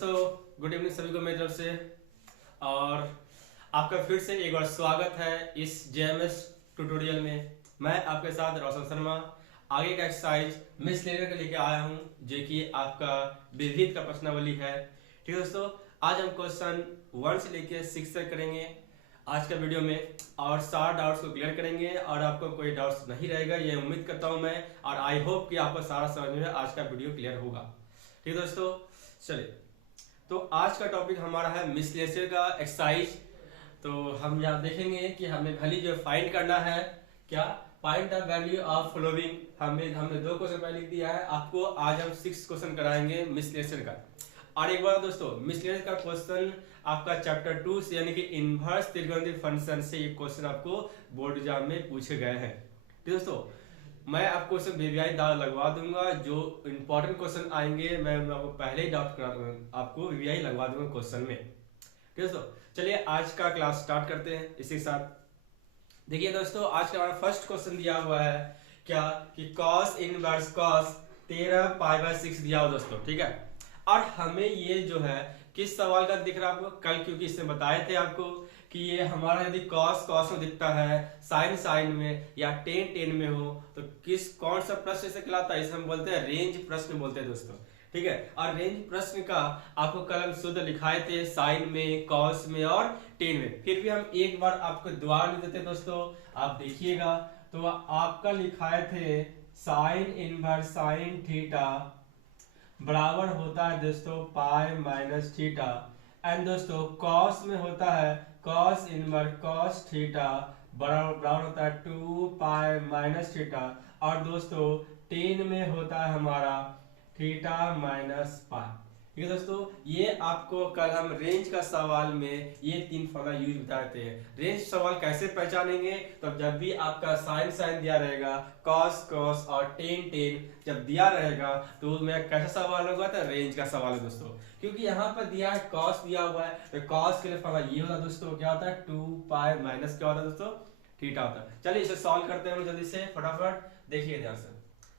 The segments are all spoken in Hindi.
दोस्तों, गुड इवनिंग सभी को मेरी तरफ से। और आपका फिर से एक बार स्वागत है इस जेएमएस ट्यूटोरियल में। मैं आपके साथ रोशन शर्मा आगे का एक्सरसाइज मिसलेनियर का लेके आया हूं, जो कि आपका विविध का प्रश्नावली है। ठीक है दोस्तों, आज हम क्वेश्चन 1 से लेके 6 तक करेंगे आज का वीडियो में, और सारे डाउट्स को क्लियर करेंगे और आपको कोई डाउट्स नहीं रहेगा, ये उम्मीद करता हूं मैं। और आई होप कि आपको सारा समझ में आज का वीडियो क्लियर होगा। ठीक है दोस्तों, चलिए तो आज का टॉपिक हमारा है मिसलेनियर का एक्सरसाइज। तो हम यहाँ देखेंगे कि हमें वैल्यू जो फाइंड करना है, क्या find the value of following. हमने 2 क्वेश्चन पहले लिख दिया है, आपको आज हम 6 क्वेश्चन कराएंगे मिसलेनियर का। और एक बार दोस्तों, मिसलेनियर का क्वेश्चन आपका चैप्टर 2 से यानी कि इनवर्स त्रिकोणमितीय फंक्शन से ये क्वेश्चन आपको बोर्ड एग्जाम में पूछे गए हैं। ठीक दोस्तों, मैं आपको सब वीवीआई दाग लगवा दूंगा। जो इंपॉर्टेंट क्वेश्चन आएंगे मैं आपको पहले ही डाउट करा आपको वीवीआई लगवा दूंगा क्वेश्चन में। ठीक है दोस्तों, चलिए आज का क्लास स्टार्ट करते हैं। इसी साथ देखिए दोस्तों, आज का हमारा फर्स्ट क्वेश्चन दिया हुआ है क्या कि cos इनवर्स cos 13π/6 दिया हुआ दोस्तों। ठीक है, और हमें ये जो है किस सवाल का दिख रहा है आपको कल, क्योंकि इससे बताए थे आपको कि ये हमारा यदि cos में दिखता है, sin में या tan में हो, तो कौन सा प्रश्न इसे कहलाता है? इसे हम बोलते हैं रेंज प्रश्न बोलते हैं दोस्तों। ठीक है, और रेंज प्रश्न का आपको कल हम शुद्ध लिखाए थे साइन में, कॉस में और टेन में। फिर भी हम एक बार आपको दोबारा लिख देते दोस्तों, आप देखिएगा। तो आपका लिखाए थे साइन इनवर्स साइन थीटा बराबर होता है दोस्तों π-θ, एंड दोस्तों कॉस में होता है कॉस इनवर्स कॉस थीटा बराबर होता है 2π-θ, और दोस्तों टेन में होता है हमारा थीटा माइनस पाई। ठीक है दोस्तों, ये आपको कल हम रेंज का सवाल में ये 3 फॉर्मूला यूज बताते हैं। रेंज सवाल कैसे पहचानेंगे? तो जब भी आपका साइन साइन दिया रहेगा, कॉस कॉस और टेन जब दिया रहेगा, तो उसमें कैसा सवाल होगा? तो रेंज का सवाल है दोस्तों। क्योंकि यहाँ पर दिया है कॉस दिया हुआ है, तो कॉस के लिए फॉर्मूला ये होता है दोस्तों, क्या होता है 2π माइनस क्या होता है दोस्तों, थीटा होता है। चलिए इसे सॉल्व करते हैं जल्दी से, फटाफट देखिए ध्यान से।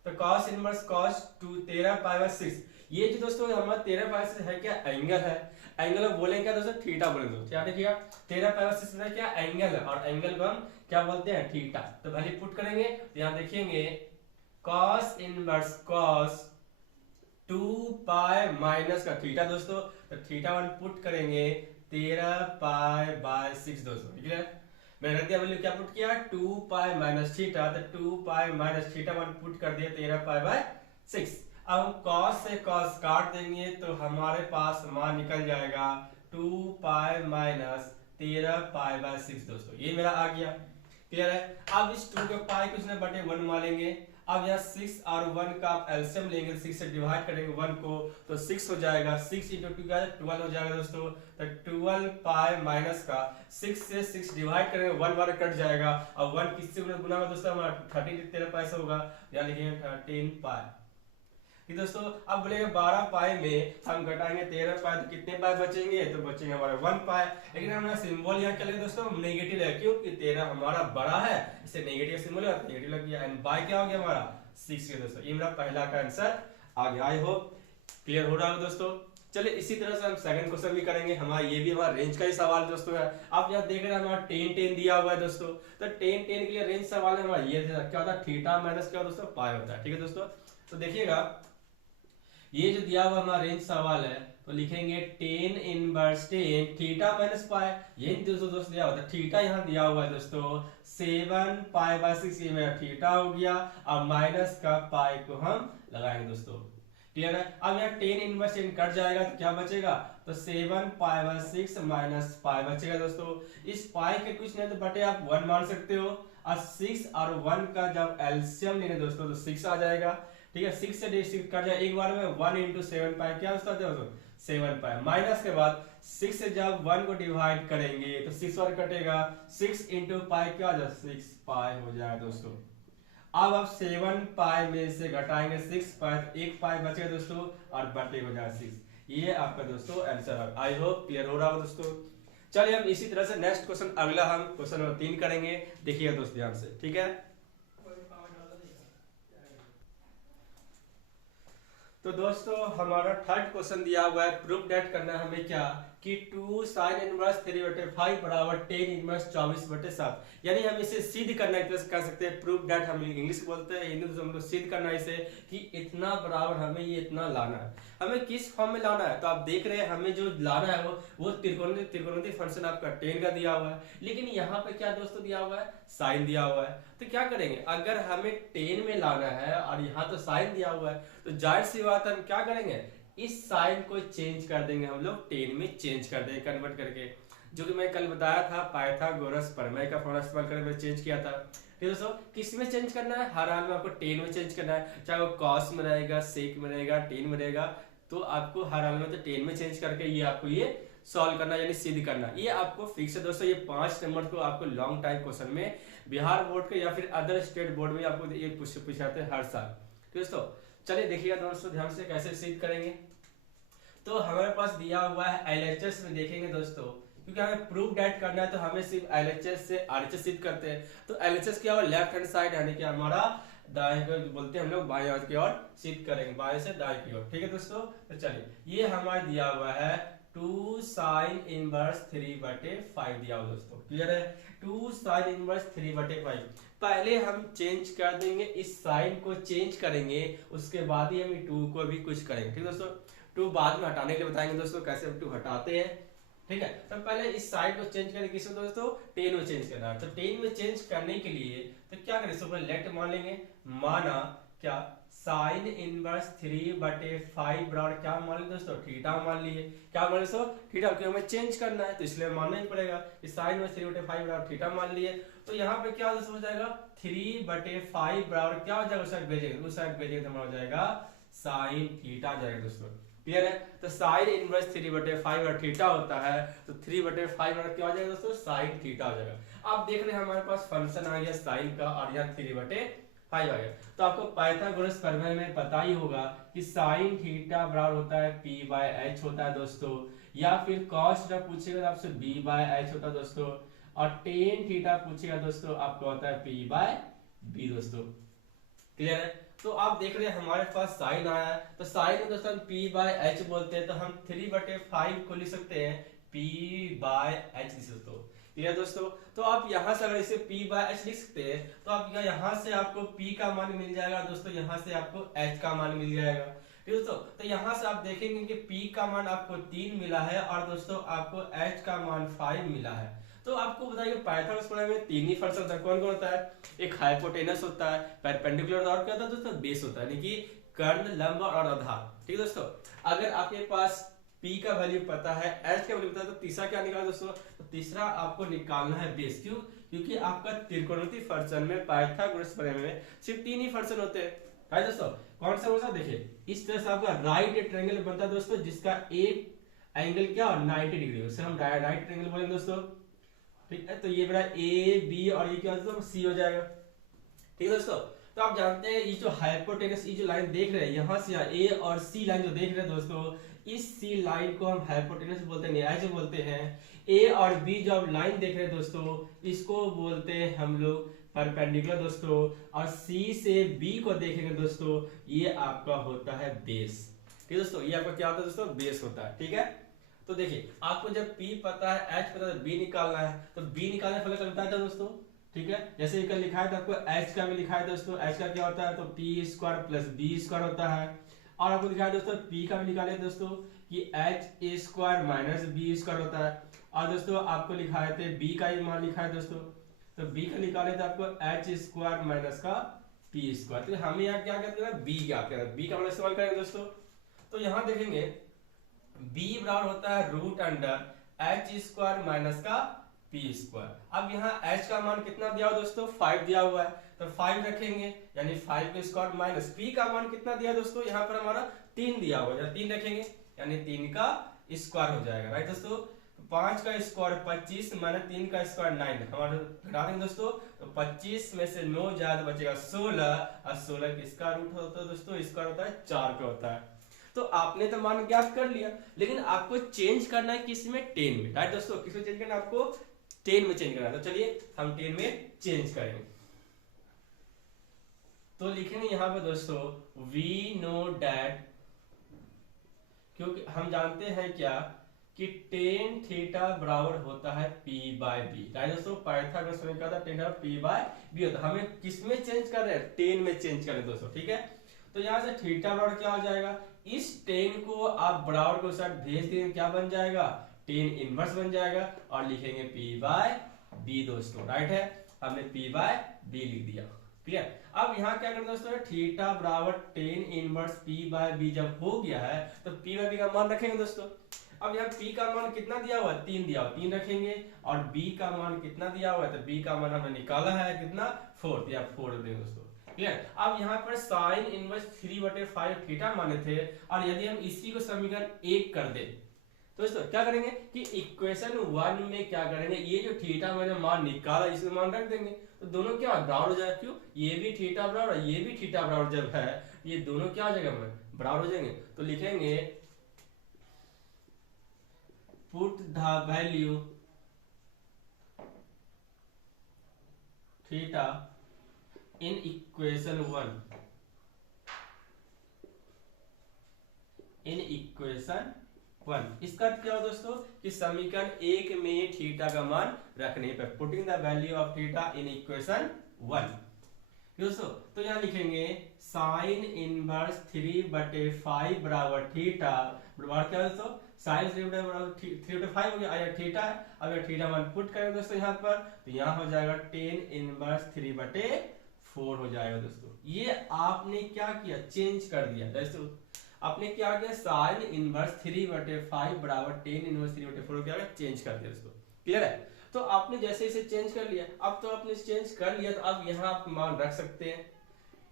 तो cos इनवर्स cos 13π/6, ये जो दोस्तों हमारा 13π/6 है क्या? एंगल है। एंगल में बोले क्या दोस्तों? थीटा बोले दोस्तों। क्या देखिएगा, 13π/6 में क्या एंगल है, और एंगल को हम क्या बोलते हैं? थीटा। तो वैल्यू पुट करेंगे तो यहाँ देखेंगे cos इनवर्स cos 2π माइनस का थीटा दोस्तों, तो थीटा 1 पुट करेंगे 13π/6 दोस्तों। ठीक है, मैंने रख दिया वैल्यू, क्या पुट किया 2π माइनस थीटा, तो 2π माइनस थीटा 1 पुट कर दिया 13π/6। अब हम cos से cos काट देंगे तो हमारे पास मान निकल जाएगा 2π माइनस 13π/6 दोस्तों। ये मेरा आ गया, क्लियर है। अब इस 2 के पाई कुछ न बटे 1 मानेंगे। अब यहाँ 6 और 1 का आप एलसीएम लेंगे, 6 से डिवाइड करेंगे 1 को, तो 6 हो जाएगा, 6 × 2 का 12 हो जाएगा दोस्तों। तो 12π माइनस का 6 से 6 डिवाइड करेंगे, 1 बार कट जाएगा, और 1 किससे गुना होगा दोस्तों? हमारा 13 से होगा, यहाँ लिखेंगे 13π। ठीक दोस्तों, अब बोलेंगे 12π में हम घटाएंगे 13π, तो कितने पाई बचेंगे? तो बचेंगे हमारे 1π। लेकिन हमने सिंबल यहाँ क्या लगे दोस्तों? नेगेटिव है, क्योंकि 13 हमारा बड़ा है, इसे नेगेटिव सिंबल है, नेगेटिव लग गया, एंड पाई क्या हो गया हमारा 6 के दोस्तों। ये मेरा पहला का आंसर आ गया। आई होप क्लियर हो रहा है दोस्तों। चलिए इसी तरह से हम सेकंड क्वेश्चन भी करेंगे। हमारा ये भी हमारा रेंज का ही सवाल दोस्तों है। आप यहाँ देख रहे हैं हमारा टेन दिया हुआ है दोस्तों, तो टेन के लिए रेंज सवाल है हमारा ये क्या होता है? थीटा माइनस क्या दोस्तों? पाई होता है। ठीक है दोस्तों, तो देखिएगा ये जो दिया हुआ हमारा रेंज सवाल है, तो लिखेंगे tan inverse tan theta minus pi. ये दोस्तों दिया हुआ था, थीटा यहाँ दिया हुआ है दोस्तों 7π/6, ये मेरा थीटा हो गया, और माइनस का पाई को हम लगाएंगे दोस्तों। क्लियर है। अब यहाँ टेन इनवर्स टेन कट जाएगा तो क्या बचेगा? तो 7π/6 माइनस पाई बचेगा दोस्तों। इस पाई के कुछ नहीं तो बटे आप 1 मान सकते हो, और 6 और 1 का जब एलसीएम लेंगे दोस्तों तो 6 आ जाएगा। ठीक है, 6 से 6 कट जाए एक बार में, 1 × 7π क्या होता है दोस्तों? 7π। माइनस के बाद 6 से जब 1 को डिवाइड करेंगे तो 6 और कटेगा, 6 × पाई क्या हो जाए? 6π हो जाएगा दोस्तों। अब आप 7π में से घटाएंगे 6π, तो 1 पाई बचेगा दोस्तों, और बटे हो जाएगा 6। ये आपका दोस्तों आंसर है। आई होप क्लियर हो रहा हो दोस्तों। चलिए हम इसी तरह से नेक्स्ट क्वेश्चन, अगला हम क्वेश्चन नंबर 3 करेंगे। देखिएगा दोस्त ध्यान से, ठीक है। तो दोस्तों हमारा थर्ड क्वेश्चन दिया हुआ है, प्रूफ डेट करना है हमें क्या कि 2 sin इनवर्स 3/5 बराबर 10 इनवर्स 24/7, यानी हम इसे सिद्ध करना है, तो कह सकते हैं प्रूफ डेट, हम इंग्लिश बोलते हैं, हिंदी में हम लोग सिद्ध करना है इसे कि इतना बराबर हमें ये इतना लाना है। हमें किस फॉर्म में लाना है, तो आप देख रहे हैं हमें जो लाना है वो त्रिकोणमितीय फंक्शन आपका 10 का दिया हुआ है, लेकिन यहाँ पे क्या दोस्तों दिया हुआ है, साइन दिया हुआ है। तो क्या करेंगे, अगर हमें 10 में लाना है और यहाँ तो साइन दिया हुआ है, तो जाहिर सी बात है हम क्या करेंगे, इस साइन को चेंज कर देंगे, हम लोग 10 में चेंज कर देंगे कन्वर्ट करके, जो कि मैं कल बताया था पाइथागोरस प्रमेय का फॉर्मूला इस्तेमाल करके मैं चेंज किया था। ठीक दोस्तों, किस में चेंज करना है, हर हाल में आपको 10 में चेंज करना है, चाहे वो कॉस में रहेगा, सेक में रहेगा, 10 में रहेगा, तो आपको हर हाल में तो 10 में चेंज करके ये आपको ये सॉल्व करना यानी सिद्ध करना, ये आपको फिक्स है दोस्तों। ये 5 नंबर को आपको लॉन्ग टाइम क्वेश्चन में बिहार बोर्ड के या फिर अदर स्टेट बोर्ड में आपको ये पूछाते हैं हर साल। दोस्तों चलिए देखिएगा दोस्तों ध्यान से कैसे सिद्ध करेंगे। तो हमारे पास दिया हुआ है एलएचएस में, देखेंगे दोस्तों, क्योंकि हमें प्रूफ डेट करना है तो हमें सिर्फ एलएचएस से आरएचएस सिद्ध करते हैं। तो एलएचएस क्या होगा, लेफ्ट हैंड साइड यानी कि हमारा दाएं को बोलते हैं हम लोग, बाएं हाथ की ओर सिद्ध करेंगे, बाएं से दाएं की ओर। ठीक है दोस्तों, तो चलिए ये हमारा दिया हुआ है 2 sin इनवर्स 3/5 दिया हुआ दोस्तों, क्लियर है, 2 sin इनवर्स 3/5। पहले हम चेंज कर देंगे, इस साइन को चेंज करेंगे, उसके बाद ही हम 2 को भी कुछ करेंगे। ठीक दोस्तों, 2 बाद में हटाने के लिए बताएंगे दोस्तों कैसे हम 2 हटाते हैं। ठीक है, तो पहले इस साइड को चेंज करेंगे, किसको दोस्तों, 10 में चेंज करना है। तो 10 में चेंज करने के लिए तो क्या करें, सबसे लेफ्ट मान लेंगे, माना क्या साइन इनवर्स 3/5 बराबर क्या मान लिया दोस्तों, थीटा मान लिए, क्या मान लिया थीटा, क्योंकि हमें चेंज करना है तो इसलिए मानना ही पड़ेगा। इस साइन इनवर्स 3/5 बराबर थीटा मान लिए, तो यहाँ पे क्या दोस्तों हो जाएगा, 3/5 बराबर क्या हो जाएगा, उस साइड भेजेंगे, उस साइड भेजेंगे तो हमारा हो जाएगा साइन थीटा जाएगा दोस्तों, क्लियर है। तो साइन इनवर्स 3/5 और थीटा होता है, तो 3/5 और क्या हो जाएगा दोस्तों, साइन थीटा हो जाएगा। आप देख रहे हैं हमारे पास फंक्शन आ गया साइन का और यहाँ 3/5 आ गया। तो आपको पाइथागोरस प्रमेय में पता ही होगा कि साइन थीटा बराबर होता है p/h होता है दोस्तों, या फिर कॉस थीटा पूछेगा तो आपसे b/h होता है दोस्तों, और टेन थीटा पूछेगा दोस्तों आपको होता है p/b दोस्तों, क्लियर है। तो आप देख रहे हैं हमारे पास साइन आया है, तो साइन में दोस्तों हम p/h बोलते हैं, तो हम 3/5 को लिख सकते हैं p/h दोस्तों, क्लियर दोस्तों। तो आप यहाँ से अगर इसे p/h लिख सकते हैं, तो आप यहाँ से आपको p का मान मिल जाएगा दोस्तों, यहाँ से आपको h का मान मिल जाएगा। ठीक दोस्तों, तो यहाँ से आप देखेंगे कि p का मान आपको 3 मिला है और दोस्तों आपको h का मान 5 मिला है। तो आपको बताइए पाइथागोरस प्रमेय में 3 ही फंक्शन होता है, कौन कौन होता है, एक हाइपोटेनस होता है, परपेंडिकुलर और क्या होता है दोस्तों, बेस होता है, यानी कि कर्ण, लंब और आधार। ठीक है दोस्तों, अगर आपके पास p का वैल्यू पता है, h का वैल्यू पता है, तो तीसरा क्या निकालना दोस्तों, तो तीसरा आपको निकालना है बेस। क्यों, क्योंकि आपका त्रिकोणमितीय फंक्शन में पाइथागोरस प्रमेय में सिर्फ 3 ही फंक्शन होते हैं। राइट दोस्तों, कौन सा होता है, देखिए इस तरह से आपका राइट ट्रायंगल बनता है दोस्तों, जिसका एक एंगल क्या और 90 डिग्री, उसे हम राइट ट्रायंगल बोलेंगे दोस्तों। ठीक है, तो ये मेरा ए बी और ये क्या दोस्तों, सी हो जाएगा। ठीक है दोस्तों, तो आप जानते हैं ये जो हाइपोटेनस, ये जो लाइन देख रहे हैं यहाँ से ए और सी लाइन जो देख रहे हैं दोस्तों, इस सी लाइन को हम हाइपोटेनस बोलते हैं, न्याय बोलते हैं। ए और बी जो आप लाइन देख रहे हैं दोस्तों, इसको बोलते हैं हम लोग परपेंडिकुलर दोस्तों, और सी से बी को देखेंगे दोस्तों, ये आपका होता है बेस। ठीक है दोस्तों, ये आपका क्या होता है दोस्तों, बेस होता है। ठीक है, तो देखिए आपको जब P पता है, H पता है, B निकालना है, तो B निकालने फल करता है दोस्तों। ठीक है, जैसे कल लिखा है तो आपको H का भी लिखा है दोस्तों, H का क्या होता है, तो p² + b² होता है। और आपको दिखाया दोस्तों P का भी निकाले दोस्तों कि h² - b² होता है। और दोस्तों आपको लिखा है तो B का ही मान लिखा है दोस्तों, तो B का निकाले तो आपको h² - p²। तो हमें यहाँ क्या कहते हैं, B क्या कहते हैं, B का मान इस्तेमाल करेंगे दोस्तों। तो यहाँ देखेंगे b बराबर होता है √h² - p²। अब यहाँ h का मान कितना दिया हुआ दोस्तों, 5 दिया हुआ है, तो 5 रखेंगे, यानी 5 का स्क्वायर माइनस p का मान कितना दिया दोस्तों, यहाँ पर हमारा 3 दिया हुआ है, 3 रखेंगे यानी 3 का स्क्वायर हो जाएगा। राइट दोस्तों, 5 का स्क्वायर 25 माइनस 3 का स्क्वायर 9, हमारा घटा देंगे दोस्तों, तो 25 में से 9 ज्यादा बचेगा 16, और 16 किसका रूट होता है दोस्तों, स्क्वायर होता है 4 का होता है। तो आपने तो मान ज्ञात कर लिया, लेकिन आपको चेंज करना है किसमें, 10 में। राइट दोस्तों, किसमें चेंज करना है, आपको 10 में चेंज करना है। तो चलिए हम 10 में चेंज करेंगे। तो लिखेंगे यहाँ पे दोस्तों, वी नो डैट क्योंकि हम जानते हैं क्या कि टेन थीटा बराबर होता है पी बाय बी, राइट दोस्तों। पाइथागोरस में क्या था, टेन पी बाय बी होता है। हमें किस में चेंज कर रहे हैं, टेन में चेंज कर रहे हैं दोस्तों, ठीक है। तो यहाँ से थीटा बराबर क्या हो जाएगा, इस टेन को आप बराबर को साथ भेज देंगे, क्या बन जाएगा, टेन इनवर्स बन जाएगा और लिखेंगे पी बाय बी दोस्तों, राइट है। हमने पी बाय बी लिख दिया, क्लियर। अब यहाँ क्या करें दोस्तों, थीटा बराबर tan inverse P by B जब हो गया है तो पी बाय बी का मान रखेंगे दोस्तों। अब यहाँ p का मान कितना दिया हुआ है, 3 दिया हुआ, 3 रखेंगे। और b का मान कितना दिया हुआ है, तो b का मान हमने निकाला है कितना, 4 दिया, 4 देंगे दोस्तों, क्लियर। अब यहाँ पर साइन इनवर्स 3/5 थीटा माने थे, और यदि हम इसी को समीकरण 1 कर दे तो दोस्तों क्या करेंगे कि इक्वेशन 1 में क्या करेंगे, ये जो थीटा मैंने मान निकाला इसमें मान रख देंगे, तो दोनों क्या बराबर हो जाएगा। क्यों, ये भी थीटा बराबर ये भी थीटा बराबर जब है, ये दोनों क्या हो जाएगा, बराबर हो जाएंगे। तो लिखेंगे put the value theta in equation 1 in equation 1। इसका अर्थ क्या हो दोस्तों कि समीकरण 1 में थीटा का मान रखने पर, putting the value of theta in equation 1 दोस्तों। तो यहाँ लिखेंगे साइन इनवर्स 3/5 बराबर थीटा बराबर क्या दोस्तों, साइन 3/5 हो गया, आया थीटा है। अब ये थीटा मान पुट करेंगे दोस्तों यहाँ पर, तो यहाँ हो जाएगा टेन इनवर्स 3/4 हो जाएगा दोस्तों। ये आपने क्या किया, चेंज कर दिया दोस्तों। आपने क्या किया, साइन इनवर्स 3/5 बराबर टेन इनवर्स 3/4 क्या चेंज कर दिया दोस्तों, क्लियर है। तो आपने जैसे इसे चेंज कर लिया, अब तो आपने चेंज कर लिया, तो अब यहाँ आप मान रख सकते हैं।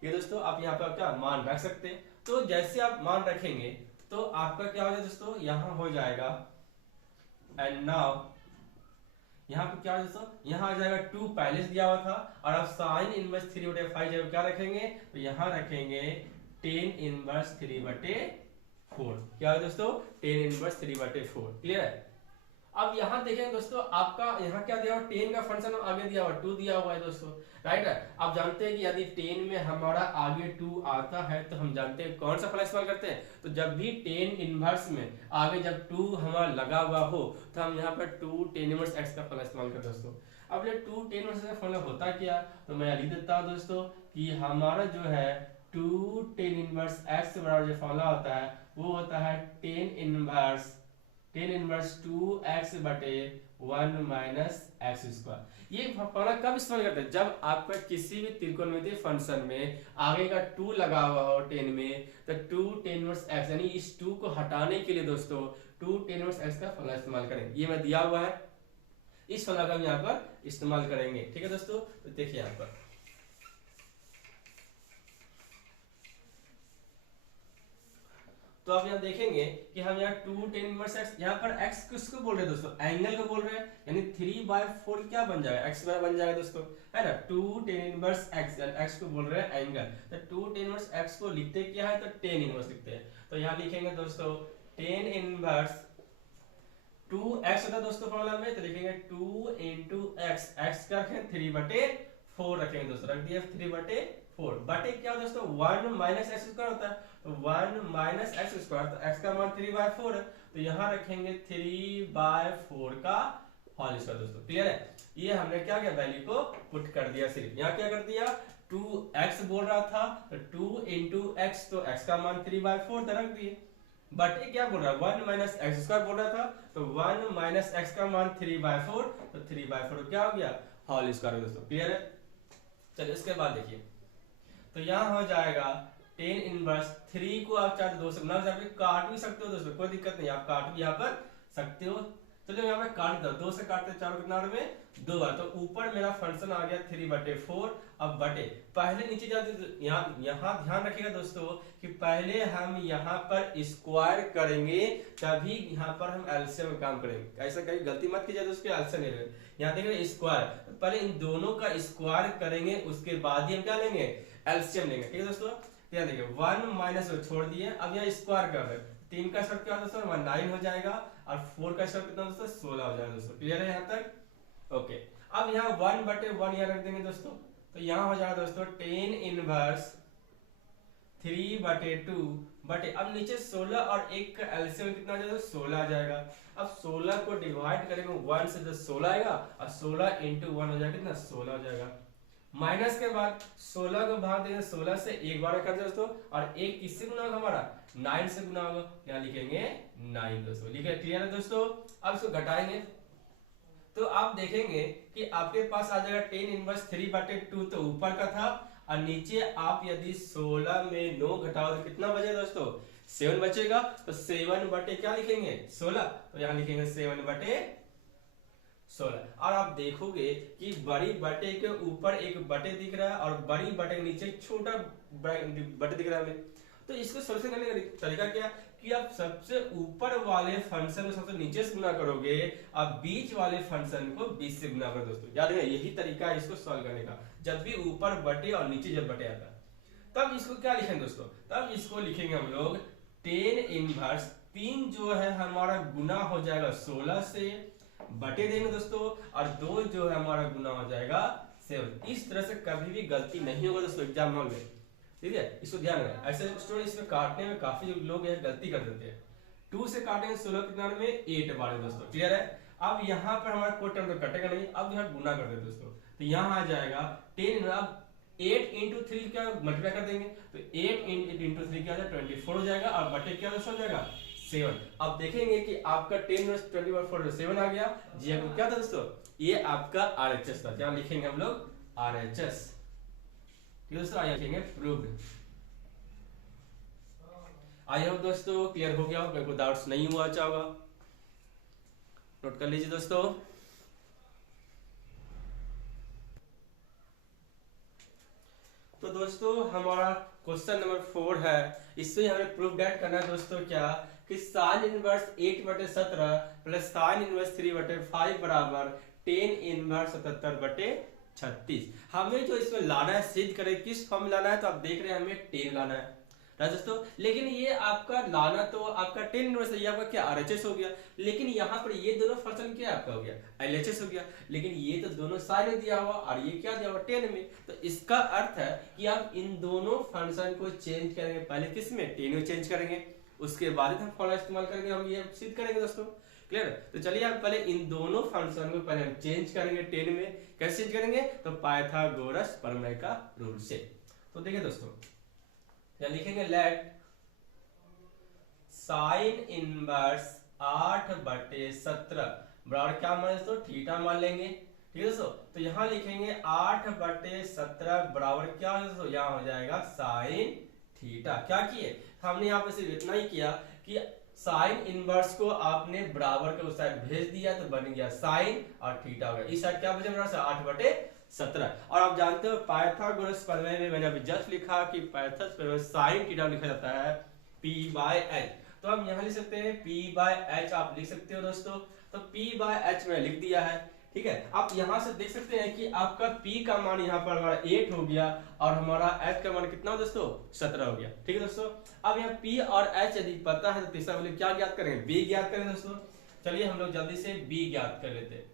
ये दोस्तों आप यहाँ पर क्या मान रख सकते हैं। तो जैसे आप मान रखेंगे तो आपका क्या हो जाएगा दोस्तों, यहाँ हो जाएगा एंड नाउ यहाँ पे क्या दोस्तों, यहाँ आ जाएगा 2 पहले से दिया हुआ था, और अब साइन इनवर्स 3/5 जब क्या रखेंगे, तो यहाँ रखेंगे टेन इनवर्स 3/4। क्या है दोस्तों, टेन इनवर्स 3/4, क्लियर है। अब यहाँ देखेंगे दोस्तों, आपका यहाँ क्या दिया हुआ, 10 का फंक्शन आगे दिया हुआ 2 दिया हुआ है दोस्तों, राइट है। आप जानते हैं कि यदि 10 में हमारा आगे 2 आता है तो हम जानते हैं कौन सा फल इस्तेमाल करते हैं। तो जब भी 10 इनवर्स में आगे जब 2 हमारा लगा हुआ हो तो हम यहाँ पर 2 10 इनवर्स x का फल इस्तेमाल करते हैं दोस्तों। अब ये 2 10 इनवर्स का फल होता क्या, तो मैं लिख देता हूँ दोस्तों कि हमारा जो है 2 10 इनवर्स x बराबर जो फॉर्मूला होता है वो होता है 10 इनवर्स 2x बटे 1 माइनस एक्स स्क्वायर। ये फॉर्मूला कब इस्तेमाल करते हैं, जब आपका किसी भी त्रिकोणमितीय फंक्शन में आगे का 2 लगा हुआ हो 10 में, तो 2 10 इनवर्स x, यानी इस 2 को हटाने के लिए दोस्तों 2 10 इनवर्स x का फॉर्मूला इस्तेमाल करेंगे। ये मैं दिया हुआ है, इस फॉर्मूला का हम यहाँ पर इस्तेमाल करेंगे, ठीक है दोस्तों। तो देखिए यहाँ पर तो आप यहाँ देखेंगे कि हम यहाँ 2 10 इनवर्स x, यहाँ पर x किसको बोल रहे हैं दोस्तों, एंगल को बोल रहे हैं, यानी 3/4 क्या बन जाएगा, x बन जाएगा दोस्तों, है ना। 2 10 इनवर्स x, x को बोल रहे हैं एंगल, तो 2 10 इनवर्स x को लिखते क्या है, तो 10 इनवर्स लिखते हैं। तो यहाँ लिखेंगे दोस्तों 10 इनवर्स 2x होता है दोस्तों फॉर्मूला में, तो लिखेंगे 2 into x, x का रखें 3/4 रखेंगे दोस्तों, रख दिया 3/4 बटे क्या दोस्तों 1 माइनस एक्स स्क्वायर होता है, तो 1 माइनस एक्स स्क्वायर, तो x का मान 3/4 है, तो यहाँ रखेंगे 3/4 का होल स्क्वायर दोस्तों, क्लियर है। ये हमने क्या किया, वैल्यू को पुट कर दिया सिर्फ। यहाँ क्या कर दिया, 2x बोल रहा था तो 2 into x, तो x का मान 3/4 रख दिए, बट ये क्या बोल रहा है 1 माइनस एक्स स्क्वायर बोल रहा था, तो 1 माइनस एक्स का मान 3/4, तो 3/4 क्या हो गया, होल स्क्वायर दोस्तों, क्लियर है। चलिए इसके बाद देखिए, तो यहाँ हो जाएगा 10 इनवर्स 3 को आप चाहे 2 से गुना काट भी सकते हो दोस्तों, कोई दिक्कत नहीं, आप काट भी यहाँ पर सकते हो। चलो यहाँ पे काट दो, 2 से काटते 4 कितना में 2 बार, तो ऊपर मेरा फंक्शन आ गया 3/4। अब बटे पहले नीचे जाते तो यहाँ ध्यान रखिएगा दोस्तों कि पहले हम यहाँ पर स्क्वायर करेंगे तभी यहाँ पर हम एलसीएम में काम करेंगे। ऐसा कहीं गलती मत कीजिए दोस्तों, एलसीएम ले लेंगे। यहाँ देखेंगे स्क्वायर, पहले इन दोनों का स्क्वायर करेंगे उसके बाद ही हम क्या लेंगे, एलसीएम लेंगे, ठीक है दोस्तों। यहाँ देखिए 1 माइनस छोड़ दिए, अब यहाँ स्क्वायर कर रहे हैं, 3 का स्क्वायर क्या दोस्तों 9 हो जाएगा, और 4 का स्क्वायर कितना दोस्तों 16 हो जाएगा दोस्तों, क्लियर है यहाँ तक, ओके। अब यहाँ 1/1 यहाँ रख देंगे दोस्तों, तो यहाँ हो जाएगा दोस्तों 10 इनवर्स 3/2 बटे, अब नीचे 16 और 1 का एलसीएम कितना आ जाएगा, 16 आ जाएगा। अब 16 को डिवाइड करेंगे 1 से तो 16 आएगा, और 16 इंटू 1 हो जाएगा कितना, 16 हो जाएगा। माइनस के बाद 16 को भाग देंगे 16 से, एक बार कर दोस्तों, और एक किससे गुना होगा हमारा, 9 से गुना होगा, यहाँ लिखेंगे 9 दोस्तों। लिखे, क्लियर है दोस्तों। अब इसको घटाएंगे तो आप देखेंगे कि आपके पास आ जाएगा 10 इनवर्स 3/2, तो ऊपर का था, और नीचे आप यदि 16 में 9 घटाओ तो कितना बचेगा दोस्तों, 7 बचेगा। तो 7 बटे क्या लिखेंगे, 16, तो यहाँ लिखेंगे 7/16। और आप देखोगे कि बड़ी बटे के ऊपर एक बटे दिख रहा है और बड़ी बटे के नीचे एक छोटा बटे दिख रहा है हमें। तो इसको सोल्यूशन करने का तरीका क्या है कि आप सबसे ऊपर वाले फंक्शन को सबसे नीचे से गुना करोगे, आप बीच वाले फंक्शन को बीच से गुना करो दोस्तों। याद है, यही तरीका है इसको सॉल्व करने का। जब भी ऊपर बटे और नीचे जब बटे आता है, तब इसको क्या लिखेंगे दोस्तों, तब इसको लिखेंगे हम लोग 10 इनवर्स 3 जो है हमारा गुना हो जाएगा 16 से, बटे देंगे दोस्तों, और 2 जो है हमारा गुना हो जाएगा 7। इस तरह से कभी भी गलती नहीं होगा दोस्तों एग्जाम हॉल में, ठीक है, इसको ध्यान रखें। ऐसे स्टूडेंट इसमें काटने में काफी लोग गलती कर देते हैं। 2 से काटेंगे 16 कितना में 8 बार दोस्तों, क्लियर है। अब यहाँ पर हमारा कोई टर्म तो कटेगा नहीं, अब यहाँ गुना कर देते दोस्तों, तो यहाँ आ जाएगा 10, अब 8 इंटू 3 क्या मल्टीप्लाई कर देंगे, तो 8 इंटू 3 क्या हो जाएगा 24 हो जाएगा, और बटे क्या दोस्तों हो जाएगा 7। अब देखेंगे कि आपका 10 में 24 7 आ गया जी। आपको क्या था दोस्तों, ये आपका आरएचएस था, यहाँ लिखेंगे हम लोग आरएचएस, दोस्तों आइए लिखेंगे प्रूव्ड। आई होप दोस्तों क्लियर हो गया होगा, कोई डाउट्स नहीं हुआ अच्छा होगा, नोट कर लीजिए दोस्तों। तो दोस्तों हमारा क्वेश्चन नंबर 4 है, इससे हमें प्रूव डेट करना है दोस्तों क्या कि sine inverse 8/17 plus sine inverse 3/5 बराबर 10 इनवर्स 77/36। हमें जो इसमें लाना है, सिद्ध करें किस फॉर्म में लाना है, तो आप देख रहे हैं हमें 10 लाना है दोस्तों। लेकिन ये आपका लाना तो आपका 10 इनवर्स है, ये आपका क्या आरएचएस हो गया, लेकिन यहाँ पर ये दोनों फंक्शन क्या आपका हो गया, एलएचएस हो गया। लेकिन ये तो दोनों साइन में दिया हुआ और ये क्या दिया हुआ 10 में, तो इसका अर्थ है कि आप इन दोनों फंक्शन को चेंज करेंगे, पहले किस में 10 में चेंज करेंगे, उसके बाद हम फॉर्मूला इस्तेमाल करेंगे, हम ये सिद्ध करेंगे दोस्तों, क्लियर। तो चलिए आप पहले इन दोनों फंक्शन को पहले हम चेंज करेंगे 10 में। कैसे चेंज करेंगे, तो पाइथागोरस प्रमेय का रूल से। तो देखिए दोस्तों यहाँ लिखेंगे लेट साइन इनवर्स 8/17 बराबर क्या मान दोस्तों, थीटा मान लेंगे, ठीक है दोस्तों। तो यहाँ लिखेंगे 8/17 बराबर क्या हो दोस्तों, यहाँ हो जाएगा साइन थीटा। क्या किए हमने यहाँ पे सिर्फ इतना ही किया कि साइन इनवर्स को आपने बराबर के उस साइड भेज दिया, तो बन गया साइन और थीटा हो गया। इस साइड क्या बचे बराबर 8/17। और आप जानते हो पाइथागोरस प्रमेय में मैंने अभी जस्ट लिखा कि पाइथागोरस प्रमेय साइन थीटा लिखा जाता है p/h, तो हम यहाँ लिख सकते हैं p/h, आप लिख सकते हो दोस्तों। तो p/h मैंने लिख दिया है, ठीक है। आप यहाँ से देख सकते हैं कि आपका p का मान यहाँ पर हमारा 8 हो गया और हमारा h का मान कितना हो दोस्तों 17 हो गया, ठीक है दोस्तों। अब यहाँ p और h यदि पता है तो तीसरा वाले क्या ज्ञात करेंगे, b ज्ञात करेंगे दोस्तों। चलिए हम लोग जल्दी से b ज्ञात कर लेते हैं।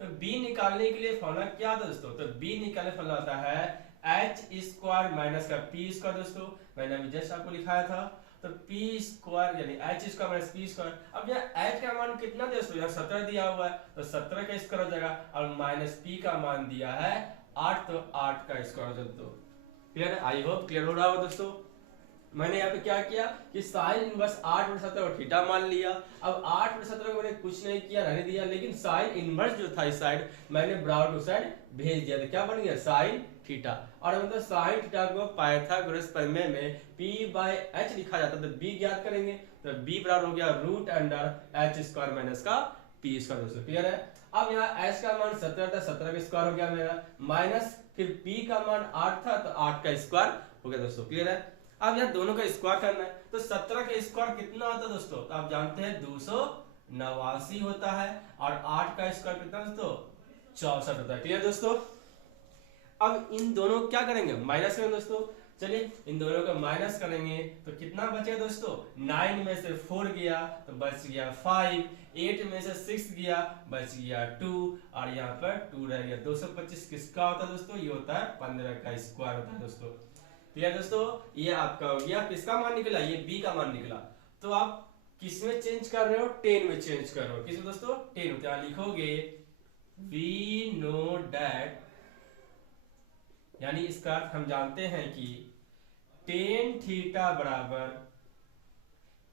तो b निकालने के लिए फॉर्मूला क्या था दोस्तों, तो b निकालने फॉर्मूला आता है h² माइनस का p² दोस्तों, मैंने अभी जस्ट आपको लिखाया था। तो p² यानी h² माइनस p²। अब यहाँ h का मान कितना दोस्तों, यहाँ 17 दिया हुआ है, तो 17 का स्क्वायर हो जाएगा, और माइनस p का मान दिया है 8, तो 8 का स्क्वायर हो जाएगा। क्लियर है, आई होप क्लियर हो रहा होगा दोस्तों। मैंने यहाँ पे क्या किया कि साइन इनवर्स 8/17 और थीटा मान लिया। अब 8/17 को मैंने कुछ नहीं किया, रहने दिया, लेकिन साइन इनवर्स जो था इस साइड मैंने बराबर टू साइड भेज दिया, तो क्या बन गया साइन थीटा। और मतलब साइन थीटा को पाइथागोरस प्रमेय में p/h लिखा जाता है, तो b ज्ञात करेंगे, तो b बराबर हो गया √h² माइनस का p² दोस्तों, क्लियर है। अब यहाँ h का मान 17 था, 17 का स्क्वायर हो गया मेरा, माइनस फिर p का मान 8 था, तो 8 का स्क्वायर हो गया दोस्तों, क्लियर है। अब यहाँ दोनों का स्क्वायर करना है, तो 17 का स्क्वायर कितना होता है दोस्तों, तो आप जानते हैं 289 होता है, और 8 का स्क्वायर कितना दोस्तों 64 होता है, क्लियर दोस्तों। अब इन दोनों क्या करेंगे, माइनस करेंगे दोस्तों। चलिए इन दोनों का माइनस करेंगे तो कितना बचेगा दोस्तों, 9 में से 4 गया तो बच गया 5, 8 में से 6 गया बच गया 2, और यहाँ पर 2 रह गया। 225 किसका होता है दोस्तों, ये होता है 15 का स्क्वायर होता है दोस्तों, क्लियर दोस्तों, ये आपका हो गया किसका मान निकला, ये बी का मान निकला। तो आप किस में चेंज कर रहे हो, 10 में चेंज कर रहे हो। किस में दोस्तों, 10 में। यहां लिखोगे वी नो डैट, यानी इसका अर्थ हम जानते हैं कि टेन थीटा बराबर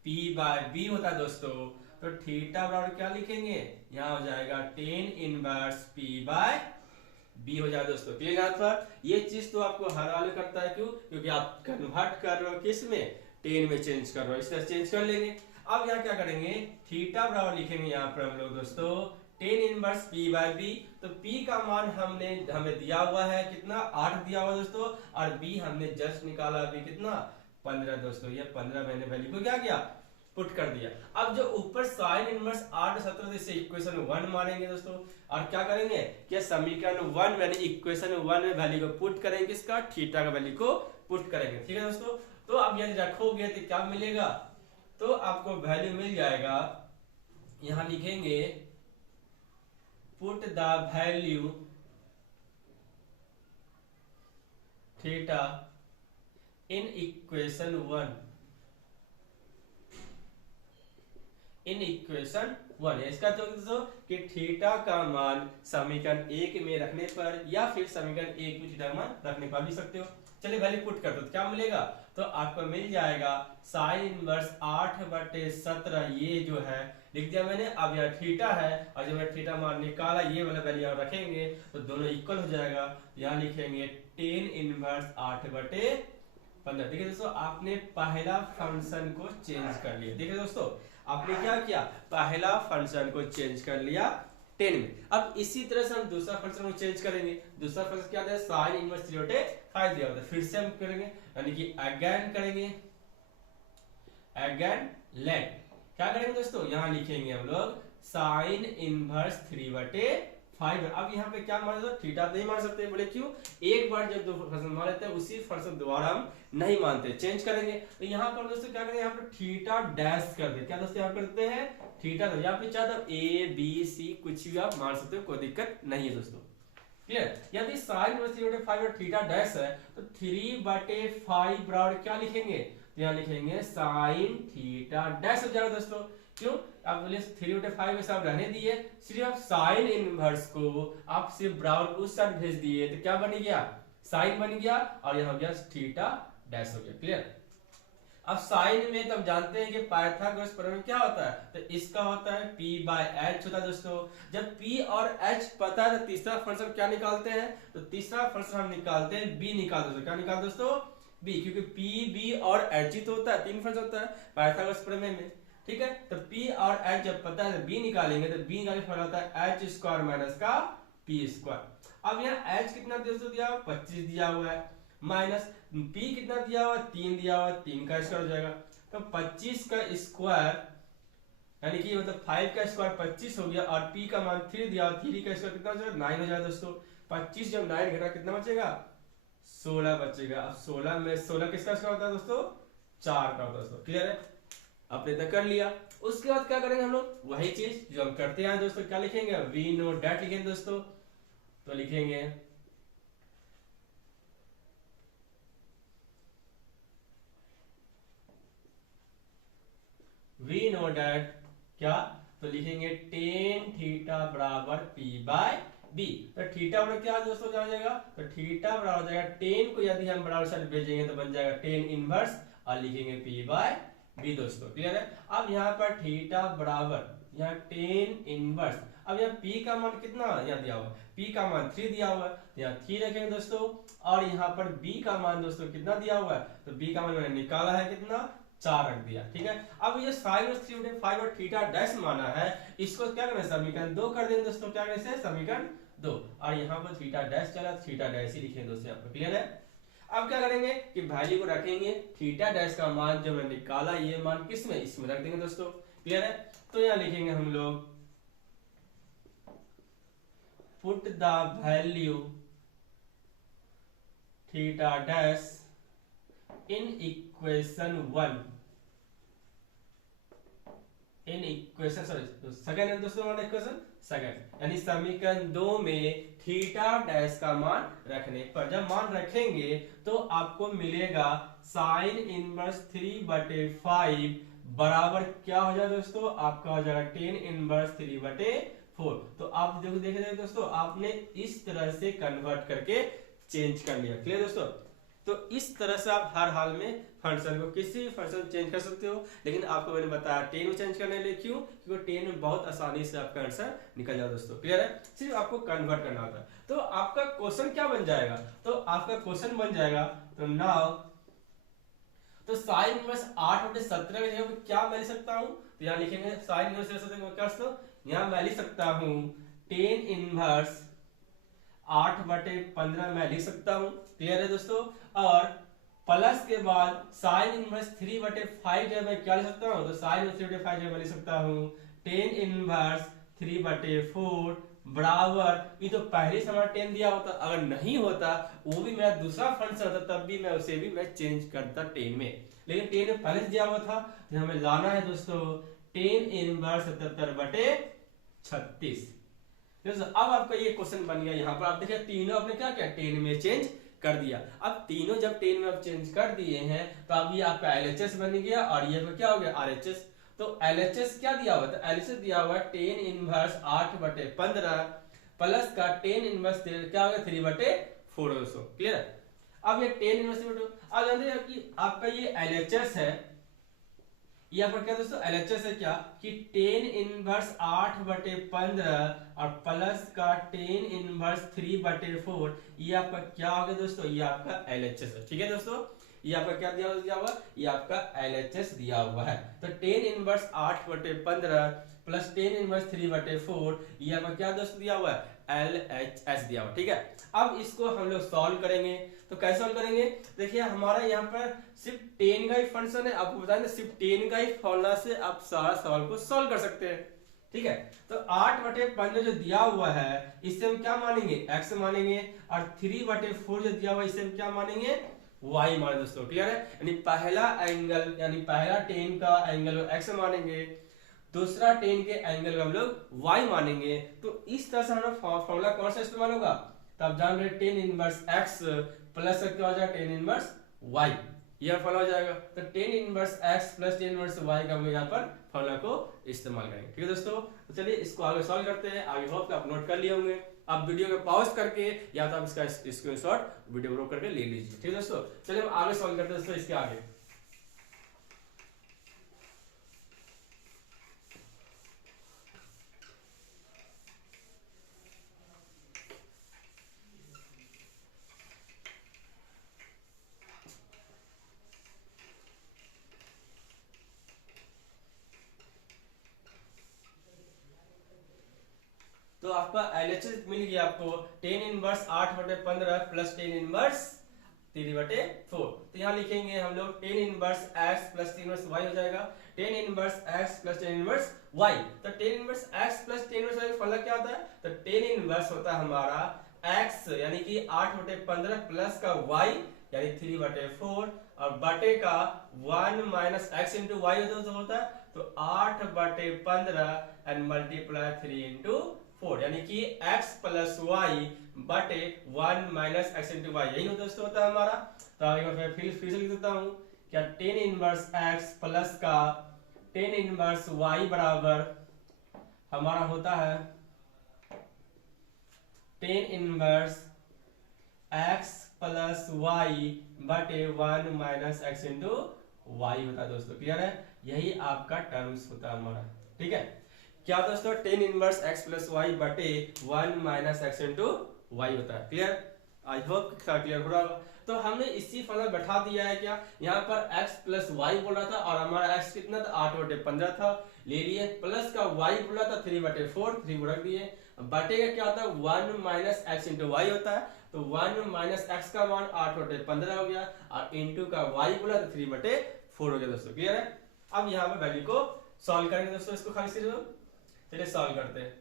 पी बाय बी होता है दोस्तों। तो थीटा बराबर क्या लिखेंगे, यहां हो जाएगा tan inverse P by B हो जाएगा दोस्तों। क्लियर यहाँ पर, ये चीज तो आपको हर हाल में करता है, क्यों, क्योंकि आप कन्वर्ट कर रहे हो किस में, 10 में चेंज कर रहे हो, इस तरह चेंज कर लेंगे। अब यहाँ क्या करेंगे, थीटा बराबर लिखेंगे यहाँ पर हम लोग दोस्तों 10 इनवर्स पी बाय बी। तो पी का मान हमें दिया हुआ है कितना, 8 दिया हुआ दोस्तों, और बी हमने जस्ट निकाला अभी कितना, 15 दोस्तों। ये 15 मैंने वैल्यू को क्या किया, पुट कर दिया। अब जो ऊपर साइन इनवर्स 8 17 इसे इक्वेशन 1 मानेंगे दोस्तों, और क्या करेंगे, क्या समीकरण 1 यानी इक्वेशन 1 में वैल्यू को पुट करेंगे, किसका, थीटा का वैल्यू को पुट करेंगे। ठीक है दोस्तों, तो अब यदि रखोगे तो क्या मिलेगा, तो आपको वैल्यू मिल जाएगा, यहां लिखेंगे put the value theta in equation 1, in equation 1। इसका तो दोस्तों कि थीटा का मान समीकरण 1 में रखने पर या फिर समीकरण 1 में थीटा का मान रखने पर भी सकते हो। चलिए वैल्यू पुट कर दो, तो क्या मिलेगा, तो आपको मिल जाएगा साइन इनवर्स 8/17, ये जो है लिख दिया मैंने। अब यह थीटा है, और जब मैं थीटा मान निकाला, ये वाला वैल्यू यहाँ रखेंगे तो दोनों इक्वल हो जाएगा। यहाँ लिखेंगे 10 इनवर्स 8/15। देखिए दोस्तों, आपने पहला फंक्शन को चेंज कर लिया। देखिए दोस्तों, आपने क्या किया, पहला फंक्शन को चेंज कर लिया 10 में। अब इसी तरह से हम दूसरा फंक्शन को चेंज करेंगे। दूसरा फंक्शन क्या है, साइन इनवर्स 3/5 दिया होता है। फिर से हम करेंगे, यानी कि अगेन करेंगे, अगेन लेट क्या करेंगे दोस्तों, यहां लिखेंगे हम लोग साइन इनवर्स 3/5। अब यहाँ पे क्या मान सकते, थीटा नहीं मान सकते, बोले क्यों, एक बार जब दो फंक्शन मान लेते हैं उसी फंक्शन दोबारा हम नहीं मानते, चेंज करेंगे। तो यहाँ पर दोस्तों क्या करेंगे, यहाँ पर थीटा डैश कर दे, क्या दोस्तों यहाँ करते हैं थीटा, तो यहाँ पे चाहे तो ए बी सी कुछ भी आप मान सकते हो, कोई दिक्कत नहीं है दोस्तों। क्लियर, यदि साइन इनवर्स 3/5 और थीटा डैश है तो 3/5 बराबर क्या लिखेंगे, तो यहाँ लिखेंगे साइन थीटा डैश हो जाएगा दोस्तों। क्यों, आप बोले 3/5 में सब रहने दिए, सिर्फ आप साइन इनवर्स को आप सिर्फ बराबर उस साइड भेज दिए, तो क्या बन गया, साइन बन गया, और यह हो गया थीटा डैश हो गया। क्लियर, अब साइन में तो हम जानते हैं कि पाइथागोरस प्रमेय क्या होता है, तो इसका होता है p/h होता है दोस्तों। जब p और h पता है तो तीसरा फंक्शन क्या निकालते हैं, तो तीसरा फंक्शन हम निकालते हैं b निकालते हैं। क्या निकालते हैं दोस्तों, b, क्योंकि p b और h ही तो होता है, तीन फंक्शन होता है पाइथागोरस प्रमेय में। ठीक है, तो p और h जब पता है b निकालेंगे, तो b निकालने फॉर्मूला होता है h² माइनस का p²। अब यहाँ h कितना दोस्तों दिया हुआ, 25 दिया हुआ है, माइनस p कितना दिया हुआ, 3 दिया हुआ, 3 का स्क्वायर हो जाएगा। तो 25 का स्क्वायर यानी कि मतलब 5 का स्क्वायर 25 हो गया, और p का मान 3 दिया, 3 का स्क्वायर कितना हो जाएगा, 9 हो जाएगा दोस्तों। 25 जब 9 घटा कितना बचेगा, 16 बचेगा। अब 16 में 16 किसका स्क्वायर होता है दोस्तों, 4 का होता है दोस्तों। क्लियर है, आपने तक कर लिया। उसके बाद क्या करेंगे हम लोग, वही चीज जो हम करते हैं दोस्तों, क्या लिखेंगे, वी नो डैट लिखेंगे दोस्तों। तो लिखेंगे वी नो डैट क्या, तो लिखेंगे टेन थीटा बराबर p/b। तो थीटा बराबर क्या दोस्तों जान जाएगा, तो थीटा बराबर हो जाएगा 10 को यदि हम बराबर साइड भेजेंगे तो बन जाएगा 10 इनवर्स, और लिखेंगे p/b दोस्तों। क्लियर है, अब यहाँ पर थीटा बराबर यहाँ 10 इनवर्स, अब यहाँ p का मान कितना यहाँ दिया हुआ, p का मान 3 दिया हुआ है, तो यहाँ 3 रखेंगे दोस्तों, और यहाँ पर b का मान दोस्तों कितना दिया हुआ है, तो b का मान मैंने निकाला है कितना, 4 रख दिया। ठीक है, अब ये साइन 3/5 और थीटा डैश माना है, इसको क्या करना है, समीकरण 2 कर देंगे दोस्तों। क्या करना है, समीकरण 2, और यहाँ पर थीटा डैश चला, थीटा डैश ही लिखेंगे दोस्तों यहाँ पर। क्लियर है, अब क्या करेंगे कि वैल्यू को रखेंगे, थीटा डैश का मान जो मैंने निकाला ये मान किस में, इसमें रख देंगे दोस्तों। क्लियर है, तो यहाँ लिखेंगे हम लोग put the value theta dash in equation 1, in equation sorry second है दोस्तों हमारा इक्वेशन सेकंड। यानी समीकरण 2 में थीटा डैश का मान रखने पर, जब मान रखेंगे तो आपको मिलेगा साइन इनवर्स 3/5 बराबर क्या हो जाएगा दोस्तों, आपका हो जाएगा टेन इनवर्स 3/4। तो आप देखो देख रहे दोस्तों, आपने इस तरह से कन्वर्ट करके चेंज कर लिया। क्लियर दोस्तों? तो इस तरह से आप हर हाल में फंक्शन को किसी भी फंक्शन चेंज कर सकते हो, लेकिन आपको मैंने बताया 10 में चेंज करने के लिए। क्यों? क्योंकि 10 में बहुत आसानी से आपका आंसर निकल जाए दोस्तों। क्लियर है? सिर्फ आपको कन्वर्ट करना होता है। तो आपका क्वेश्चन क्या बन जाएगा, तो आपका क्वेश्चन बन जाएगा, तो नाउ तो साइन इनवर्स 8/17 की जगह क्या मैं लिख सकता हूं, तो यहां लिखेंगे साइन इनवर्स यहां मैं लिख सकता हूं 10 इनवर्स 8/15 मैं लिख सकता हूं। क्लियर है दोस्तों? और प्लस के बाद साइन इनवर्स 3/5 जब मैं क्या लिख सकता हूं, तो साइन इनवर्स 3/5 जब मैं लिख सकता हूं 10 इनवर्स 3/4 बराबर, ये तो पहले से हमारा 10 दिया होता, अगर नहीं होता वो भी मेरा दूसरा फंक्शन होता तब भी मैं उसे भी मैं चेंज करता 10 में, लेकिन 10 में पहले से दिया हुआ था। तो हमें लाना है दोस्तों 10 इनवर्स 77/36। अब आपका ये क्वेश्चन बन गया। यहाँ पर आप देखिए तीनों आपने क्या किया, 10 में चेंज कर दिया। अब तीनों जब 10 में आप चेंज कर दिए हैं तो अब ये आपका LHS बन गया और ये क्या हो गया RHS। तो LHS क्या दिया हुआ था, LHS दिया हुआ 10 इनवर्स 8/15 प्लस का 10 इनवर्स क्या हो गया 3/4 दोस्तों। क्लियर है? अब ये 10 इनवर्स 3/4, अब जानते हैं कि आपका ये LHS है, यहाँ पर क्या दोस्तों LHS है क्या कि 10 इनवर्स 8/15 और प्लस का 10 इनवर्स 3/4, ये आपका क्या हो गया दोस्तों, ये आपका LHS है। ठीक है दोस्तों, ये आपका क्या दिया हुआ, ये आपका LHS दिया हुआ है। तो 10 इनवर्स 8/15 प्लस 10 इनवर्स 3/4, ये आपका क्या दोस्तों दिया हुआ है, LHS दिया हुआ। ठीक है, अब इसको हम लोग सॉल्व करेंगे। तो कैसे सॉल्व करेंगे, देखिए हमारा यहाँ पर सिर्फ 10 का ही फंक्शन है, आपको बताया ना सिर्फ 10 का ही फॉर्मूला से आप सारा सवाल को सॉल्व कर सकते हैं। ठीक है, तो 8/15 जो दिया हुआ है इससे हम क्या मानेंगे, x मानेंगे, और 3/4 जो दिया हुआ है इससे हम क्या मानेंगे, y माने दोस्तों। क्लियर है? यानी पहला एंगल यानी पहला 10 का एंगल x मानेंगे, दूसरा 10 के एंगल हम लोग y मानेंगे। तो इस तरह से हमारा फॉर्मूला कौन सा इस्तेमाल होगा, तो आप जान रहे 10 इनवर्स x प्लस क्या हो जाएगा 10 इनवर्स y, यह फॉर्मूला हो जाएगा। तो 10 inverse x plus 10 inverse y का हम लोग यहाँ पर फॉर्मूला को इस्तेमाल करेंगे। ठीक है दोस्तों, तो चलिए इसको आगे सॉल्व करते हैं। आई होप आप नोट कर लिए होंगे। आप वीडियो को पॉज करके या तो आप इसका स्क्रीनशॉट वीडियो रोक करके ले लीजिए। ठीक है दोस्तों, चलिए हम आगे सॉल्व करते हैं दोस्तों इसके आगे। तो आपका LHS मिल गया आपको 10 इनवर्स 8/15 प्लस 10 इनवर्स 3/4। तो यहाँ लिखेंगे हम लोग 10 inverse x plus 10 inverse y हो जाएगा, 10 inverse x plus 10 inverse y। तो 10 inverse x plus 10 inverse y का फॉर्मूला क्या होता है, तो 10 इनवर्स होता है हमारा x यानी कि 8/15 प्लस का y यानी 3/4 और बटे का 1 माइनस x इंटू वाई होता है। तो 8/15 एंड मल्टीप्लाई 3 इंटू 4 यानी कि x प्लस वाई बटे 1 माइनस एक्स इंटू वाई, यही दोस्तों होता है हमारा। तो आगे मैं फिर से लिख देता हूं क्या 10 इनवर्स x प्लस का 10 इनवर्स y बराबर हमारा होता है 10 इनवर्स x प्लस वाई बटे 1 माइनस एक्स इंटू वाई होता है दोस्तों। क्लियर है? यही आपका टर्म्स होता है हमारा। ठीक है क्या दोस्तों, 10 इनवर्स x प्लस वाई बटे 1 माइनस एक्स इंटू वाई होता है। क्लियर? आई होप क्लियर हो रहा होगा। तो हमने इसी फॉर्मूला बैठा दिया है क्या, यहाँ पर x प्लस वाई बोल रहा था और हमारा x कितना था 8/15 था, ले लिए, प्लस का y बोला था 3/4, 3 रख दिए, बटे का क्या होता है 1 माइनस एक्स इंटू वाई होता है। तो 1 माइनस एक्स का मान 8/15 हो गया और इंटू का y बोला तो 3/4 हो गया दोस्तों। क्लियर है? अब यहाँ पे वैल्यू को सॉल्व करेंगे दोस्तों, इसको खाली सिर्फ चलिए सॉल्व करते हैं।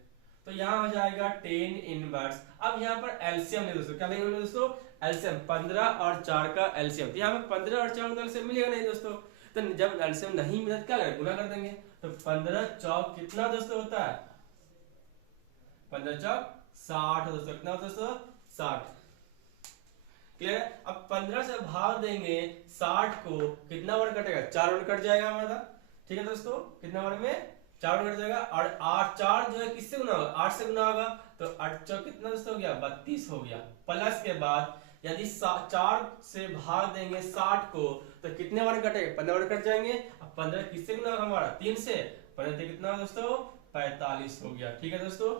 तो यहाँ हो जाएगा 10 इनवर्स, अब यहाँ पर एलसीएम ले दोस्तों, क्या लेंगे दोस्तों एलसीएम, 15 और 4 का एलसीएम। तो यहाँ पे 15 और 4 का एलसीएम मिलेगा नहीं दोस्तों, तो जब एलसीएम नहीं मिला तो क्या करें, गुना कर देंगे। तो 15 चौक कितना दोस्तों होता है 15 चौक 60 दोस्तों, कितना दोस्तों 60। क्लियर है। अब 15 से भाग देंगे 60 को, कितना वर्ड कटेगा 4 वर्ड कट जाएगा हमारा। ठीक है दोस्तों, कितना वर्ड में 4 वर्ड कट जाएगा। और 8 4 जो है किससे गुना होगा 8 से गुना होगा, तो 8 चौक कितना दोस्तों हो गया 32 हो गया। प्लस के बाद यदि 4 से भाग देंगे 60 को तो कितने वर्ड कटेंगे 15 वर्ड कट जाएंगे। अब 15 किससे गुना होगा हमारा 3 से, 15 से कितना दोस्तों 45 हो गया। ठीक है दोस्तों,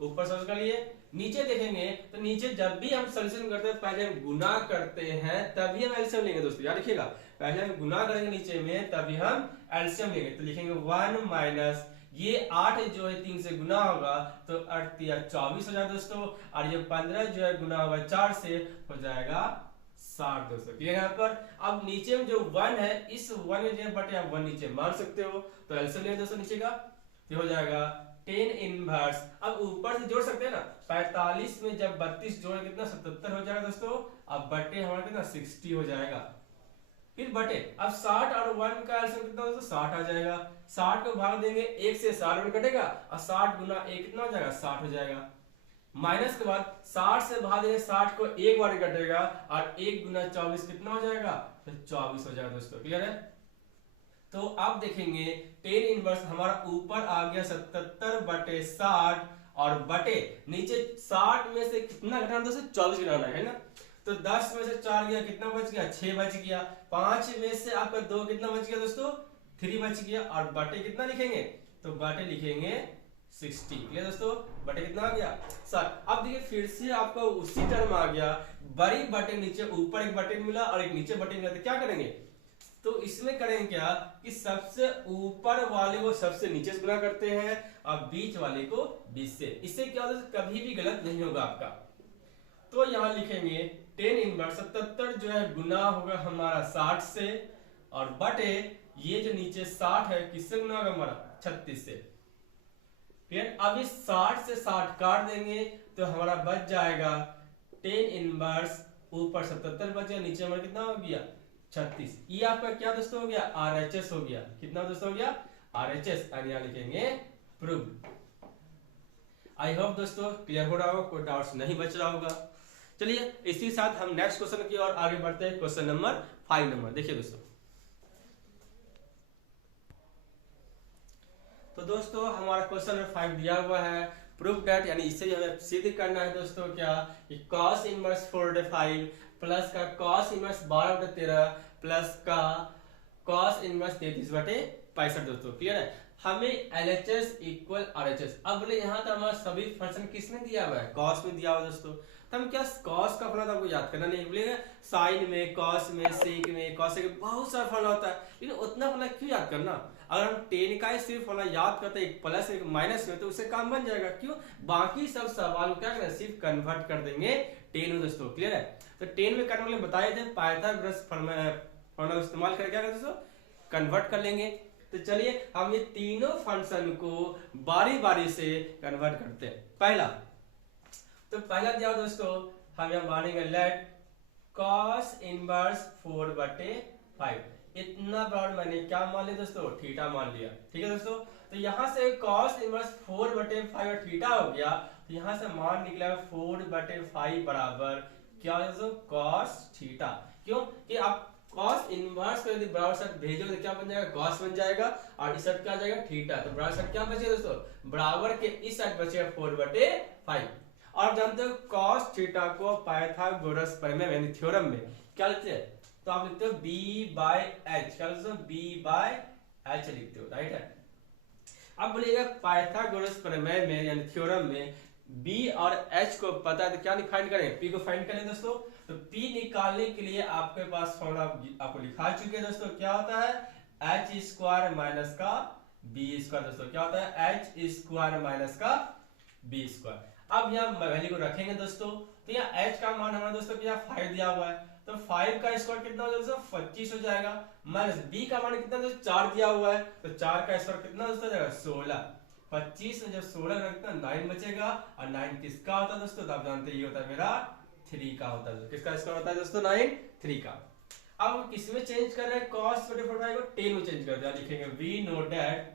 ऊपर समझ कर लिए। नीचे देखेंगे तो नीचे जब भी हम सॉल्यूशन करते हैं पहले हम गुना करते हैं तभी हम एलसीएम लेंगे दोस्तों, याद रखिएगा। पहले हम गुना करेंगे नीचे में तभी हम एलसीएम लेंगे। तो लिखेंगे 1 माइनस ये 8 जो है 3 से गुना होगा तो 8 या 24 हो जाएगा दोस्तों। और ये 15 जो है गुना होगा 4 से हो जाएगा 60 दोस्तों। क्लियर यहाँ पर। अब नीचे में जो 1 है इस 1 में जो बटे आप 1 नीचे मान सकते हो, तो एलसीएम लेंगे दोस्तों नीचे का, ये हो जाएगा 10 इनवर्स। अब ऊपर से जोड़ सकते हैं ना, 45 में जब 32 जोड़े कितना 77 हो जाएगा दोस्तों। अब बटे हमारा कितना 60 हो जाएगा। फिर बटे अब 60 और 1 का एलसीएम कितना दोस्तों 60 आ जाएगा। 60 को भाग देंगे 1 से 60 कटेगा और 60 गुना 1 कितना हो जाएगा 60 हो जाएगा। माइनस के बाद 60 से भाग देंगे 60 को 1 बार कटेगा और 1 गुना 24 कितना हो जाएगा, तो 24 हो जाएगा दोस्तों। क्लियर है। तो आप देखेंगे 10 इनवर्स हमारा ऊपर आ गया 77 बटे 60 और बटे नीचे 60 में से कितना घटाना दोस्तों 24 घटाना है ना। तो 10 में से 4 गया कितना बच गया 6 बच गया। 5 में से आपका 2 कितना बच गया दोस्तों 3 बच गया। और बटे कितना लिखेंगे, तो बटे लिखेंगे 60। क्लियर दोस्तों, बटे कितना आ गया 7। अब देखिए फिर से आपका उसी टर्म आ गया, बड़ी बटे नीचे ऊपर एक बटे मिला और एक नीचे बटे मिला, तो क्या करेंगे, तो इसमें करेंगे क्या कि सबसे ऊपर वाले को सबसे नीचे से गुना करते हैं और बीच वाले को बीच से। इससे क्या होता है कभी भी गलत नहीं होगा आपका। तो यहां लिखेंगे 10 इनवर्स 77 जो है गुना होगा हमारा 60 से और बटे ये जो नीचे 60 है किससे गुना होगा हमारा 36 से। फिर अब इस 60 से 60 काट देंगे तो हमारा बच जाएगा 10 इनवर्स ऊपर 77 बच गया, नीचे हमारा कितना हो गया 36। ये आपका क्या दोस्तों हो गया आरएचएस हो गया। कितना दोस्तों हो गया आरएचएस। और यहां लिखेंगे प्रूव। आई होप दोस्तों क्लियर हो रहा होगा, कोई डाउट्स नहीं बच रहा होगा। चलिए इसी साथ हम नेक्स्ट क्वेश्चन की ओर आगे बढ़ते हैं। क्वेश्चन नंबर 5 नंबर देखिए दोस्तों। तो दोस्तों हमारा क्वेश्चन नंबर 5 दिया हुआ है प्रूव दैट, यानी इससे हमें सिद्ध करना है दोस्तों क्या कि cos इनवर्स 4/5 प्लस का cos इनवर्स 12/13 प्लस का cos इनवर्स 33/65 दोस्तों। क्लियर है। हमें LHS इक्वल RHS। अब बोले यहाँ तो हमारा सभी फंक्शन किसमें दिया हुआ है cos में दिया हुआ है दोस्तों। तो हम क्या cos का फॉर्मूला आपको याद करना नहीं बोलेगा, साइन में cos में सेक में cos के बहुत सारा फॉर्मूला होता है, लेकिन उतना फॉर्मूला क्यों याद करना। अगर हम 10 का ही सिर्फ फॉर्मूला याद करते हैं एक प्लस एक माइनस में तो उससे काम बन जाएगा। क्यों, बाकी सब सवाल क्या करना सिर्फ कन्वर्ट कर देंगे 10 में दोस्तों। क्लियर है। तो 10 में करने के लिए बताए थे पाइथागोरस फॉर्मूला इस्तेमाल करके क्या करते दोस्तों कन्वर्ट कर लेंगे। तो चलिए हम ये तीनों फंक्शन को बारी बारी से कन्वर्ट करते हैं। पहला तो पहला दिया दोस्तों हम यहां मानेंगे लेट cos इनवर्स 4/5। इतना ब्रॉड मैंने क्या मान लिया दोस्तों थीटा मान लिया। ठीक है दोस्तों। तो यहां से cos इनवर्स 4/5 और थीटा हो गया, तो यहां से मान निकला 4/5 बराबर क्या दोस्तों cos थीटा। क्यों कि आप cos इनवर्स को यदि बराबर साइड भेजोगे तो क्या बन जाएगा cos बन जाएगा और इस साइड क्या आ जाएगा थीटा। तो बराबर साइड क्या बचेगा दोस्तों बराबर के इस साइड बचेगा 4/5। और आप जानते हो cos थीटा को पाइथागोरस प्रमेय यानी थ्योरम में क्या लिखते हैं, तो आप लिखते हो b/h। क्या लिखते हो b/h लिखते हो, राइट है। अब बोलिएगा पाइथागोरस प्रमेय में यानी थ्योरम में b और h को पता है तो क्या फाइंड करें p को फाइंड करें दोस्तों। तो p निकालने के लिए आपके पास फॉर्मूला आपको लिखा चुके हैं दोस्तों। क्या होता है h स्क्वायर माइनस का b स्क्वायर दोस्तों। क्या होता है h स्क्वायर माइनस का b स्क्वायर। अब यहाँ वैल्यू को रखेंगे दोस्तों। तो यहाँ h का मान हमारा दोस्तों यहाँ 5 दिया हुआ है, तो 5 का स्क्वायर कितना हो जाएगा दोस्तों 25 हो जाएगा। माइनस b का मान कितना दोस्तों 4 दिया हुआ है, तो 4 का स्क्वायर कितना दोस्तों हो जाएगा 16। 25 में जब 16 रखते हैं 9 बचेगा और 9 किसका होता है दोस्तों, तो आप जानते हैं ये होता है मेरा 3 का होता है। किसका स्क्वायर होता है दोस्तों 9 3 का। अब हम किसमें चेंज कर रहे हैं cos 4/5 को 10 में चेंज कर रहे हैं। लिखेंगे we know that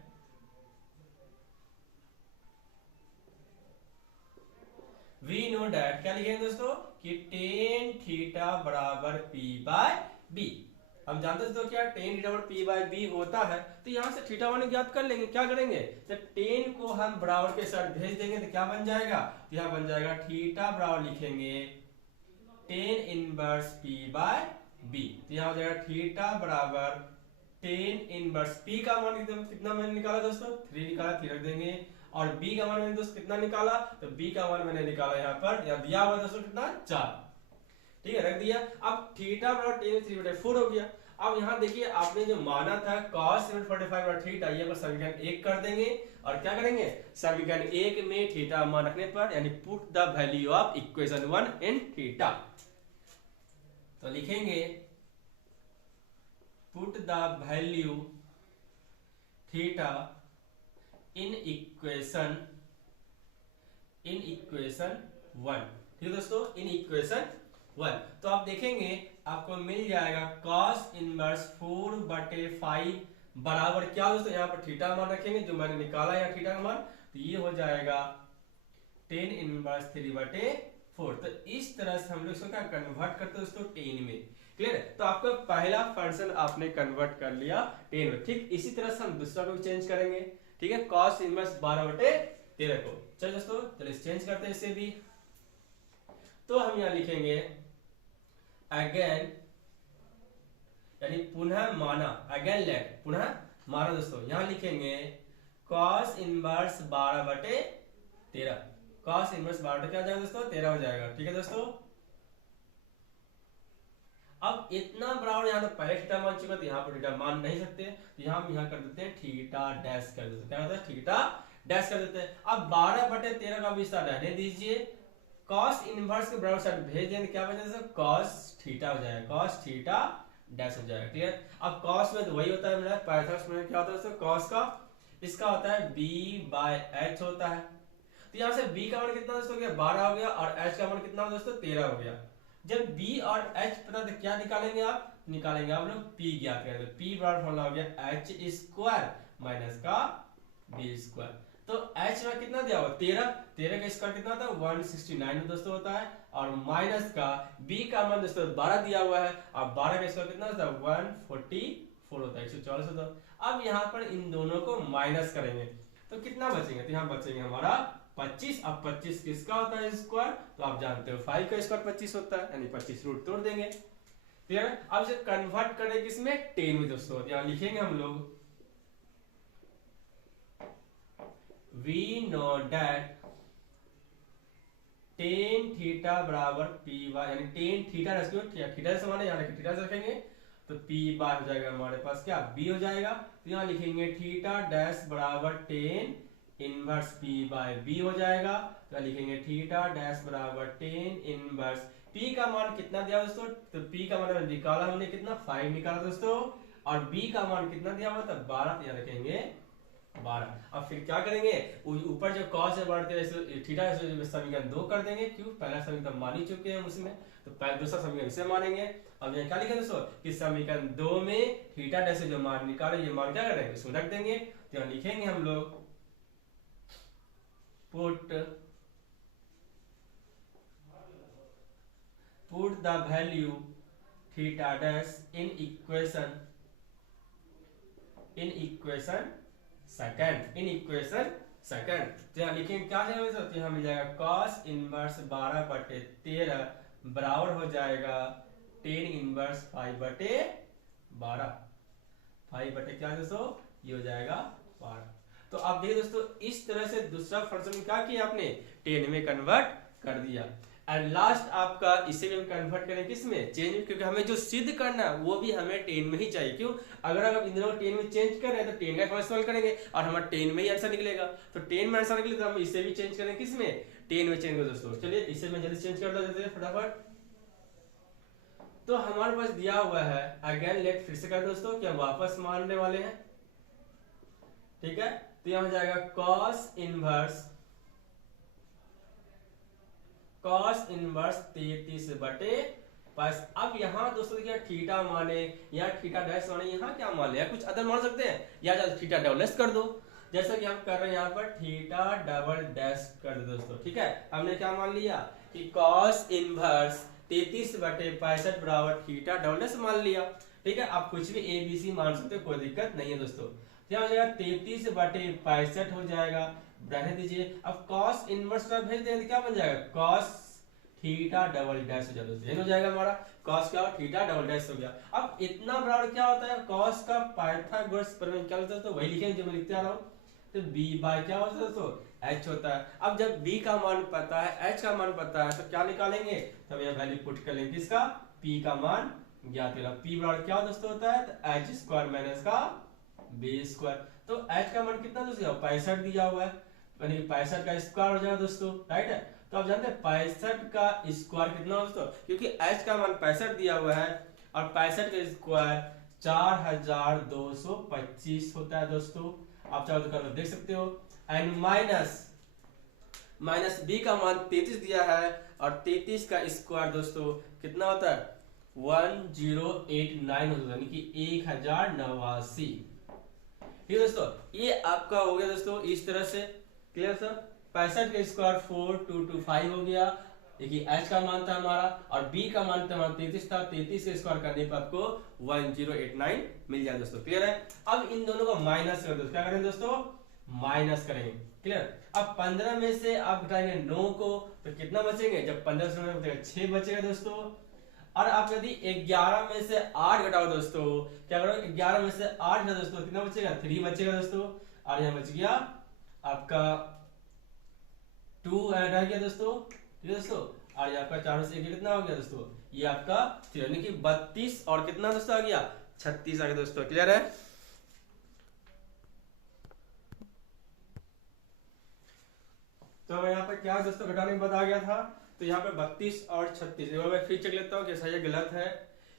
we know that क्या लिखेंगे दोस्तों कि टेन थीटा बराबर पी बाय बी। हम जानते हैं दोस्तों क्या टेन थीटा बराबर पी बाय बी होता है, तो यहाँ से थीटा वन ज्ञात कर लेंगे। क्या करेंगे, जब टेन को हम बराबर के साथ भेज देंगे तो क्या बन जाएगा, तो यहाँ बन जाएगा थीटा बराबर लिखेंगे tan inverse P by B. तो यहाँ हो जाएगा थीटा बराबर टेन इनवर्स पी का मान कितना मैंने निकाला दोस्तों 3 निकाला, 3 रख देंगे। और बी का मान मैंने दोस्तों कितना निकाला, तो बी का मान मैंने निकाला यहाँ पर, यहाँ दिया हुआ दोस्तों कितना 4, ठीक है, रख दिया। अब थीटा बराबर टेन 3/4 हो गया। अब यहाँ देखिए आपने जो माना था cos 45 थीटा, ये समीकरण 1 कर देंगे और क्या करेंगे, समीकरण 1 में थीटा मान रखने पर यानी put the value of equation 1 in theta, तो लिखेंगे put the value theta in equation 1, ठीक है दोस्तों, इन इक्वेशन 1। तो आप देखेंगे आपको मिल जाएगा cos इनवर्स 4/5 बराबर क्या दोस्तों, यहाँ पर थीटा मान रखेंगे जो मैंने निकाला है थीटा का मान, तो ये हो जाएगा 10 इनवर्स 3/4। तो इस तरह से हम लोग इसको क्या कन्वर्ट करते हैं दोस्तों 10 में, क्लियर है। तो आपका पहला फंक्शन आपने कन्वर्ट कर लिया 10 में। ठीक इसी तरह से हम दूसरा को चेंज करेंगे, ठीक है, cos इनवर्स 12/13 को। चलो दोस्तों चलिए चेंज करते हैं इसे भी। तो हम यहाँ लिखेंगे अगेन यानी पुनः माना, अगेन लेट पुनः माना दोस्तों, यहाँ लिखेंगे cos इनवर्स 12/13, cos इनवर्स 12 क्या हो जाएगा दोस्तों 13 हो जाएगा, ठीक है दोस्तों। अब इतना बराबर यहाँ तो पहले थीटा मान चुका, तो यहाँ पर थीटा मान नहीं सकते, तो यहाँ हम यहाँ कर देते हैं थीटा डैश कर देते हैं, क्या होता है थीटा डैश कर देते हैं। अब 12/13 का विस्तार रहने दीजिए, cos इनवर्स के बराबर साइड भेज देंगे, क्या बन जाएगा cos थीटा हो जाएगा, cos थीटा डैश हो जाएगा, ठीक है। अब cos में तो वही होता है मेरा पाइथागोरस में क्या होता है दोस्तों cos का, इसका होता है b/h होता है। तो यहाँ से b का मान कितना दोस्तों हो गया 12 हो गया, और h का मान कितना दोस्तों 13 हो गया। जब b और h पता तो क्या निकालेंगे आप, निकालेंगे आप लोग p ज्ञात करेंगे, तो p बराबर फॉर्मूला हो गया h स्क्वायर माइनस का b स्क्वायर। तो h में कितना दिया हुआ 13, 13 का स्क्वायर कितना होता है 169 दोस्तों होता है, और माइनस का b का मान दोस्तों 12 दिया हुआ है, और 12 का स्क्वायर कितना होता है 144 होता है, 144 होता है। अब यहाँ पर इन दोनों को माइनस करेंगे तो कितना बचेंगे, तो यहाँ बचेंगे हमारा 25। अब 25 किसका होता है स्क्वायर, तो आप जानते हो 5 का स्क्वायर 25 होता है, यानी 25 रूट तोड़ देंगे, ठीक है। अब इसे कन्वर्ट करें किसमें 10 में दोस्तों, यहाँ लिखेंगे हम लोग we know that tan theta बराबर p बाय, यानी tan थीटा रेस्क्यू थीटा से माने यहाँ थीटा से रखेंगे तो p बाय हो जाएगा हमारे पास क्या b हो जाएगा। तो यहाँ लिखेंगे थीटा डैश बराबर tan inverse p by b हो जाएगा, तो लिखेंगे थीटा डैश बराबर tan इनवर्स p का मान कितना दिया दोस्तों, तो p का मान निकाला हमने कितना 5 निकाला दोस्तों, और b का मान कितना दिया हुआ था 12, यहाँ रखेंगे 12। अब फिर क्या करेंगे, ऊपर जो cos है बढ़ते हैं थीटा समीकरण 2 कर देंगे, क्यों पहला समीकरण मान ही चुके हैं उसमें, तो पहले दूसरा समीकरण इसे मानेंगे। अब यहाँ क्या लिखा दोस्तों कि समीकरण 2 में थीटा डैश जो मान निकाले ये मान क्या करेंगे इसमें रख देंगे, तो यहाँ लिखेंगे हम लोग put the value theta dash in equation second, तो यहाँ लिखेंगे क्या जाएगा, तो यहाँ मिल जाएगा cos इनवर्स 12/13 बराबर हो जाएगा tan इनवर्स 5/12, 5 क्या दोस्तों ये हो जाएगा 12। तो आप देखिए दोस्तों इस तरह से दूसरा फंक्शन क्या किया आपने 10 में कन्वर्ट कर दिया। एंड लास्ट आपका इसे भी हम कन्वर्ट करें किसमें चेंज में, क्योंकि हमें जो सिद्ध करना है वो भी हमें 10 में ही चाहिए। क्यों, अगर हम इन दोनों 10 में चेंज कर रहे हैं तो 10 का फंक्शन सॉल्व करेंगे और हमारा 10 में ही आंसर निकलेगा, तो 10 में आंसर निकले तो हम इसे भी चेंज करें किसमें 10 में चेंज करें दोस्तों। चलिए इसे मैं जल्दी चेंज कर देते हैं फटाफट। तो हमारे पास दिया हुआ है अगेन लेट, फिर से कर दोस्तों कि हम वापस मानने वाले हैं, ठीक है। तो यहाँ हो जाएगा cos इनवर्स 33/5। अब यहाँ दोस्तों देखिए थीटा माने या थीटा डैश माने यहाँ क्या मान लिया, कुछ अदर मान सकते हैं, या थीटा डबल कर दो, जैसा कि हम कर रहे हैं यहाँ पर थीटा डबल डैश कर दे दोस्तों। ठीक है, हमने क्या मान लिया कि कॉस इनवर्स 33/65 बराबर थीटा डबल डैश मान लिया। ठीक है, आप कुछ भी ए बी सी मान सकते हो, कोई दिक्कत नहीं है दोस्तों। क्या हो जाएगा 33/65 हो जाएगा, रहने दीजिए। अब कॉस इनवर्स का भेज देंगे तो क्या बन जाएगा कॉस थीटा डबल डैश हो जाएगा दोस्तों, हो जाएगा हमारा कॉस क्या थीटा डबल डैश हो गया। अब इतना बराबर क्या होता है कॉस का पाइथागोरस प्रमेय क्या होता है तो वही लिखेंगे जो मैं लिखते आ रहा हूँ। तो b बाय क्या होता है दोस्तों h होता है। अब जब b का मान पता है h का मान पता है तो क्या निकालेंगे, तब यह वैल्यू पुट कर लेंगे किसका p का मान ज्ञात करें। p बराबर क्या दोस्तों होता है तो h स्क्वायर माइनस का b स्क्वायर। तो h का मान कितना दोस्तों 65 दिया हुआ है, यानी 65 का स्क्वायर हो जाएगा दोस्तों, राइट है। तो आप जानते हैं 65 का स्क्वायर कितना दोस्तों, क्योंकि h का मान 65 दिया हुआ है और 65 का स्क्वायर 4225 होता है दोस्तों। आप चाहो तो कर देख सकते हो। एंड माइनस b का मान 33 दिया है और 33 का स्क्वायर दोस्तों कितना होता है 1089 होता है, यानी कि 1089। ठीक है दोस्तों, ये आपका हो गया दोस्तों इस तरह से, क्लियर सर। 65 का स्क्वायर 4225 हो गया, देखिए h का मान था हमारा और b का मान था हमारा 33 था, 33 से स्क्वायर करने पर आपको 1089 मिल जाए दोस्तों, क्लियर है। अब इन दोनों को माइनस कर दो, क्या करेंगे दोस्तों माइनस करेंगे, क्लियर। अब 15 में से आप घटाएंगे 9 को तो कितना बचेंगे, जब 15 से 9 बचेगा 6 बचेगा दोस्तों। और आप यदि 11 में से 8 घटाओ दोस्तों, क्या करोगे 11 में से 8 घटाओ दोस्तों कितना बचेगा 3 बचेगा दोस्तों। और यहाँ बच गया आपका 2 रह गया दोस्तों, ठीक है दोस्तों। और ये आपका 4 से 1 कितना हो गया दोस्तों, ये आपका यानी कि 32 और कितना दोस्तों आ गया 36 आ गया दोस्तों, क्लियर है। तो यहाँ पर क्या दोस्तों घटाने के बाद आ गया था, तो यहाँ पे 32 और 36 मैं फिर चेक लेता हूँ कि सही है गलत है।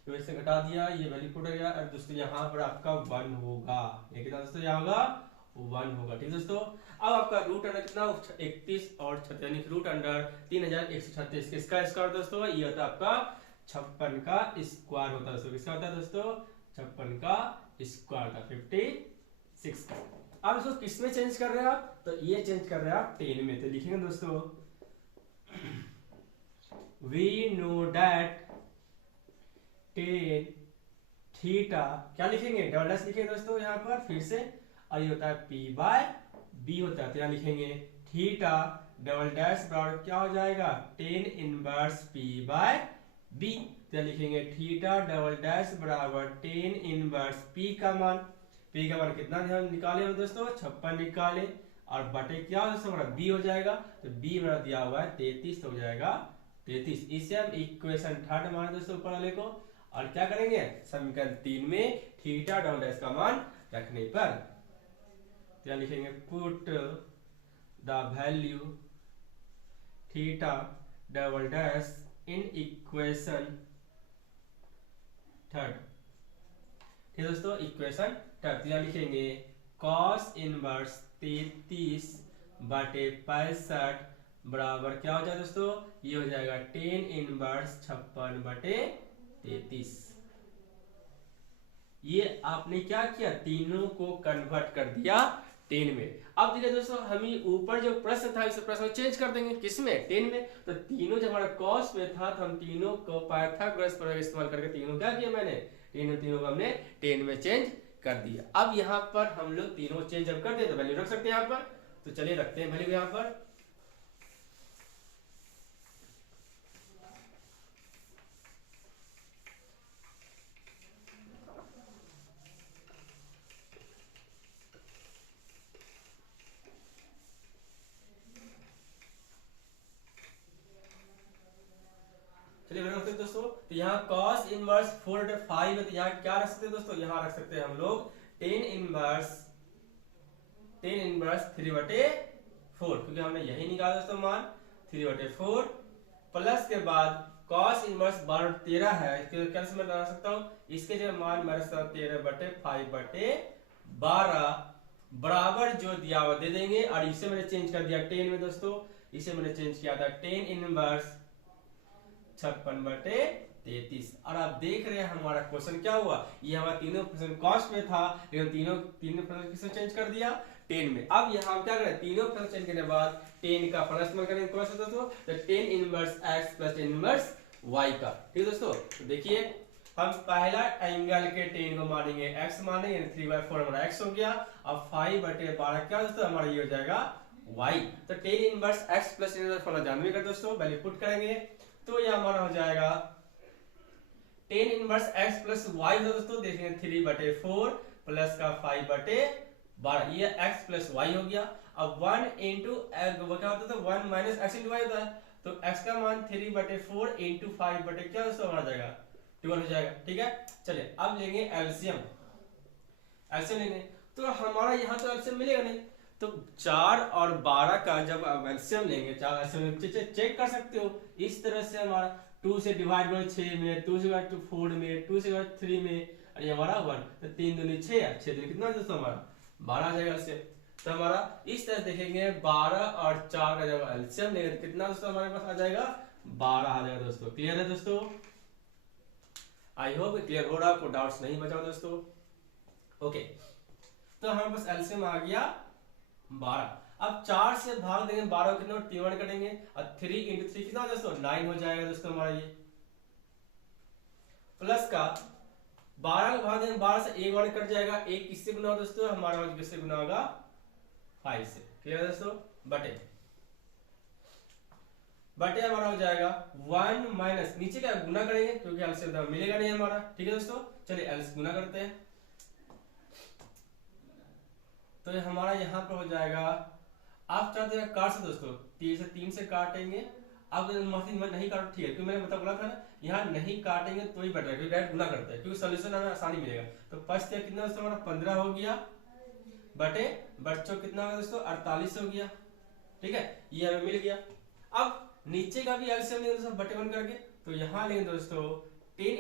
तो इससे घटा दिया, ये वैल्यू पुट हो गया और दोस्तों यहाँ पर आपका 1 होगा, ये कितना दोस्तों यहाँ होगा 1 होगा, ठीक दोस्तों। अब आपका रूट अंडर कितना 31 और 36 यानी रूट अंडर 3136 किसका स्क्वायर दोस्तों, ये होता है आपका 56 का स्क्वायर होता है दोस्तों, किसका होता है दोस्तों 56 का स्क्वायर था 56 का। अब इसको किस में चेंज कर रहे हैं आप, तो ये चेंज कर रहे हैं आप 10 में, तो लिखेंगे दोस्तों we know that 10 थीटा क्या लिखेंगे डबल डैश लिखेंगे दोस्तों यहाँ पर फिर से, और ये होता है p बाय b होता है, तो यहाँ लिखेंगे थीटा डबल डैश बराबर क्या हो जाएगा 10 इनवर्स p बाय b। तो लिखेंगे थीटा डबल डैश बराबर 10 इनवर्स p का मान, p का मान कितना हम निकाले हम दोस्तों 56 निकाले और बटे क्या दोस्तों हमारा b हो जाएगा, तो b हमारा दिया हुआ है 33 तो हो जाएगा 33। इसे हम इक्वेशन थर्ड माने दोस्तों ऊपर वाले को, और क्या करेंगे समीकरण 3 में थीटा डबल डैश का मान रखने पर क्या लिखेंगे put the value theta double dash in equation third, ठीक दोस्तों इक्वेशन थर्ड। यहाँ लिखेंगे cos इनवर्स 33/65 बराबर क्या हो जाएगा दोस्तों, ये हो जाएगा 10 इनवर्स 56/33। ये आपने क्या किया तीनों को कन्वर्ट कर दिया 10 में। अब देखिए दोस्तों हम ऊपर जो प्रश्न था इस प्रश्न को चेंज कर देंगे किसमें 10 में, तो तीनों जब हमारा cos में था तो हम तीनों को पाइथागोरस प्रमेय इस्तेमाल करके तीनों क्या किया मैंने तीनों को हमने 10 में चेंज कर दिया। अब यहाँ पर हम लोग तीनों चेंज जब कर दे तो वैल्यू रख सकते हैं यहाँ पर, तो चलिए रखते हैं वैल्यू यहाँ पर। चलिए रख सकते दोस्तों, तो यहाँ cos इनवर्स 4/5 है, तो यहाँ क्या रख सकते हैं दोस्तों, यहाँ रख सकते हैं हम लोग 10 इनवर्स 3/4, क्योंकि हमने यही निकाला दोस्तों मान 3/4 प्लस के बाद cos इनवर्स 12/13 है, इसके कैसे मैं बना सकता हूँ, इसके जो मान मेरे साथ 13/5/12 बराबर जो दिया हुआ दे देंगे, और इसे मैंने चेंज कर दिया 10 में दोस्तों, इसे मैंने चेंज किया था 10 इनवर्स 56/33। और आप देख रहे हैं हमारा क्वेश्चन क्या हुआ, ये हमारा तीनों क्वेश्चन कॉस्ट में था, लेकिन तीनों प्रश्न किससे चेंज कर दिया 10 में। अब यहाँ हम क्या करें, तीनों फंक्शन के बाद 10 का फर्स्ट मान करेंगे कौन सा दोस्तों, तो 10 inverse x plus 10 inverse y का। ठीक है दोस्तों, तो देखिए हम पहला एंगल के 10 को मानेंगे x मानेंगे, 3/4 हमारा x हो गया। अब 5/12 क्या दोस्तों हमारा ये हो जाएगा y। तो 10 inverse x plus 10 inverse formula जानने का दोस्तों, वैल्यू पुट करेंगे तो ये हमारा हो जाएगा 10 इनवर्स x प्लस y दोस्तों देखेंगे 3/4 प्लस का 5/12, ये x प्लस y हो गया। अब 1 इंटू क्या होता था, 1 माइनस एक्स इंटू वाई होता है, तो x का मान 3/4 इंटू 5 क्या दोस्तों आ जाएगा 12 हो जाएगा। ठीक है, चलिए अब लेंगे एलसीएम। एलसीएम लेंगे तो हमारा यहाँ तो एलसीएम मिलेगा नहीं, तो 4 और 12 का जब आप एलसीएम लेंगे, चेक कर सकते हो इस तरह से, हमारा 2 से डिवाइड करो 6 में, 2 से डिवाइड 4 में, 2 से डिवाइड 3 में, और ये हमारा 1, तो 3 दूनी 6 है, 6 दूनी कितना दोस्तों हमारा 12 आ जाएगा एलसीएम। तो हमारा इस तरह देखेंगे 12 और 4 का जब एलसीएम लेंगे तो कितना दोस्तों हमारे पास आ जाएगा 12 आ जाएगा दोस्तों। क्लियर है दोस्तों, आई होप क्लियर हो रहा, आपको डाउट्स नहीं बचा दोस्तों। ओके, तो हमारे पास एलसीएम आ गया 12। अब 4 से भाग देंगे 12 कितना, T1 करेंगे, और 3 इंटू 3 कितना दोस्तों 9 हो जाएगा दोस्तों हमारा ये, प्लस का 12 का भाग देंगे 12 से 1 1 कट जाएगा, 1 किससे गुना होगा दोस्तों हमारा किससे गुना होगा 5 से। क्लियर दोस्तों, बटे बटे हमारा हो जाएगा 1 माइनस नीचे का गुना करेंगे क्योंकि एलसीएम मिलेगा नहीं हमारा। ठीक है दोस्तों, चलिए एलसीएम गुना करते हैं, तो ये हमारा यहाँ पर हो जाएगा, आप चाहते हैं काट से दोस्तों 3 से काटेंगे, अब मशीन में नहीं काटो ठीक है, क्योंकि मैंने बोला था ना यहाँ नहीं काटेंगे तो ही बेटर है, क्योंकि डायरेक्ट गुना करते हैं, क्योंकि सोल्यूशन हमें आसानी मिलेगा। तो 5 से कितना दोस्तों हमारा 15 हो गया, बटे बच्चों कितना होगा दोस्तों 48 हो गया। ठीक है, ये हमें मिल गया। अब नीचे का भी एलसीएम लेंगे दोस्तों बटे 1 करके, तो यहाँ लेंगे दोस्तों 10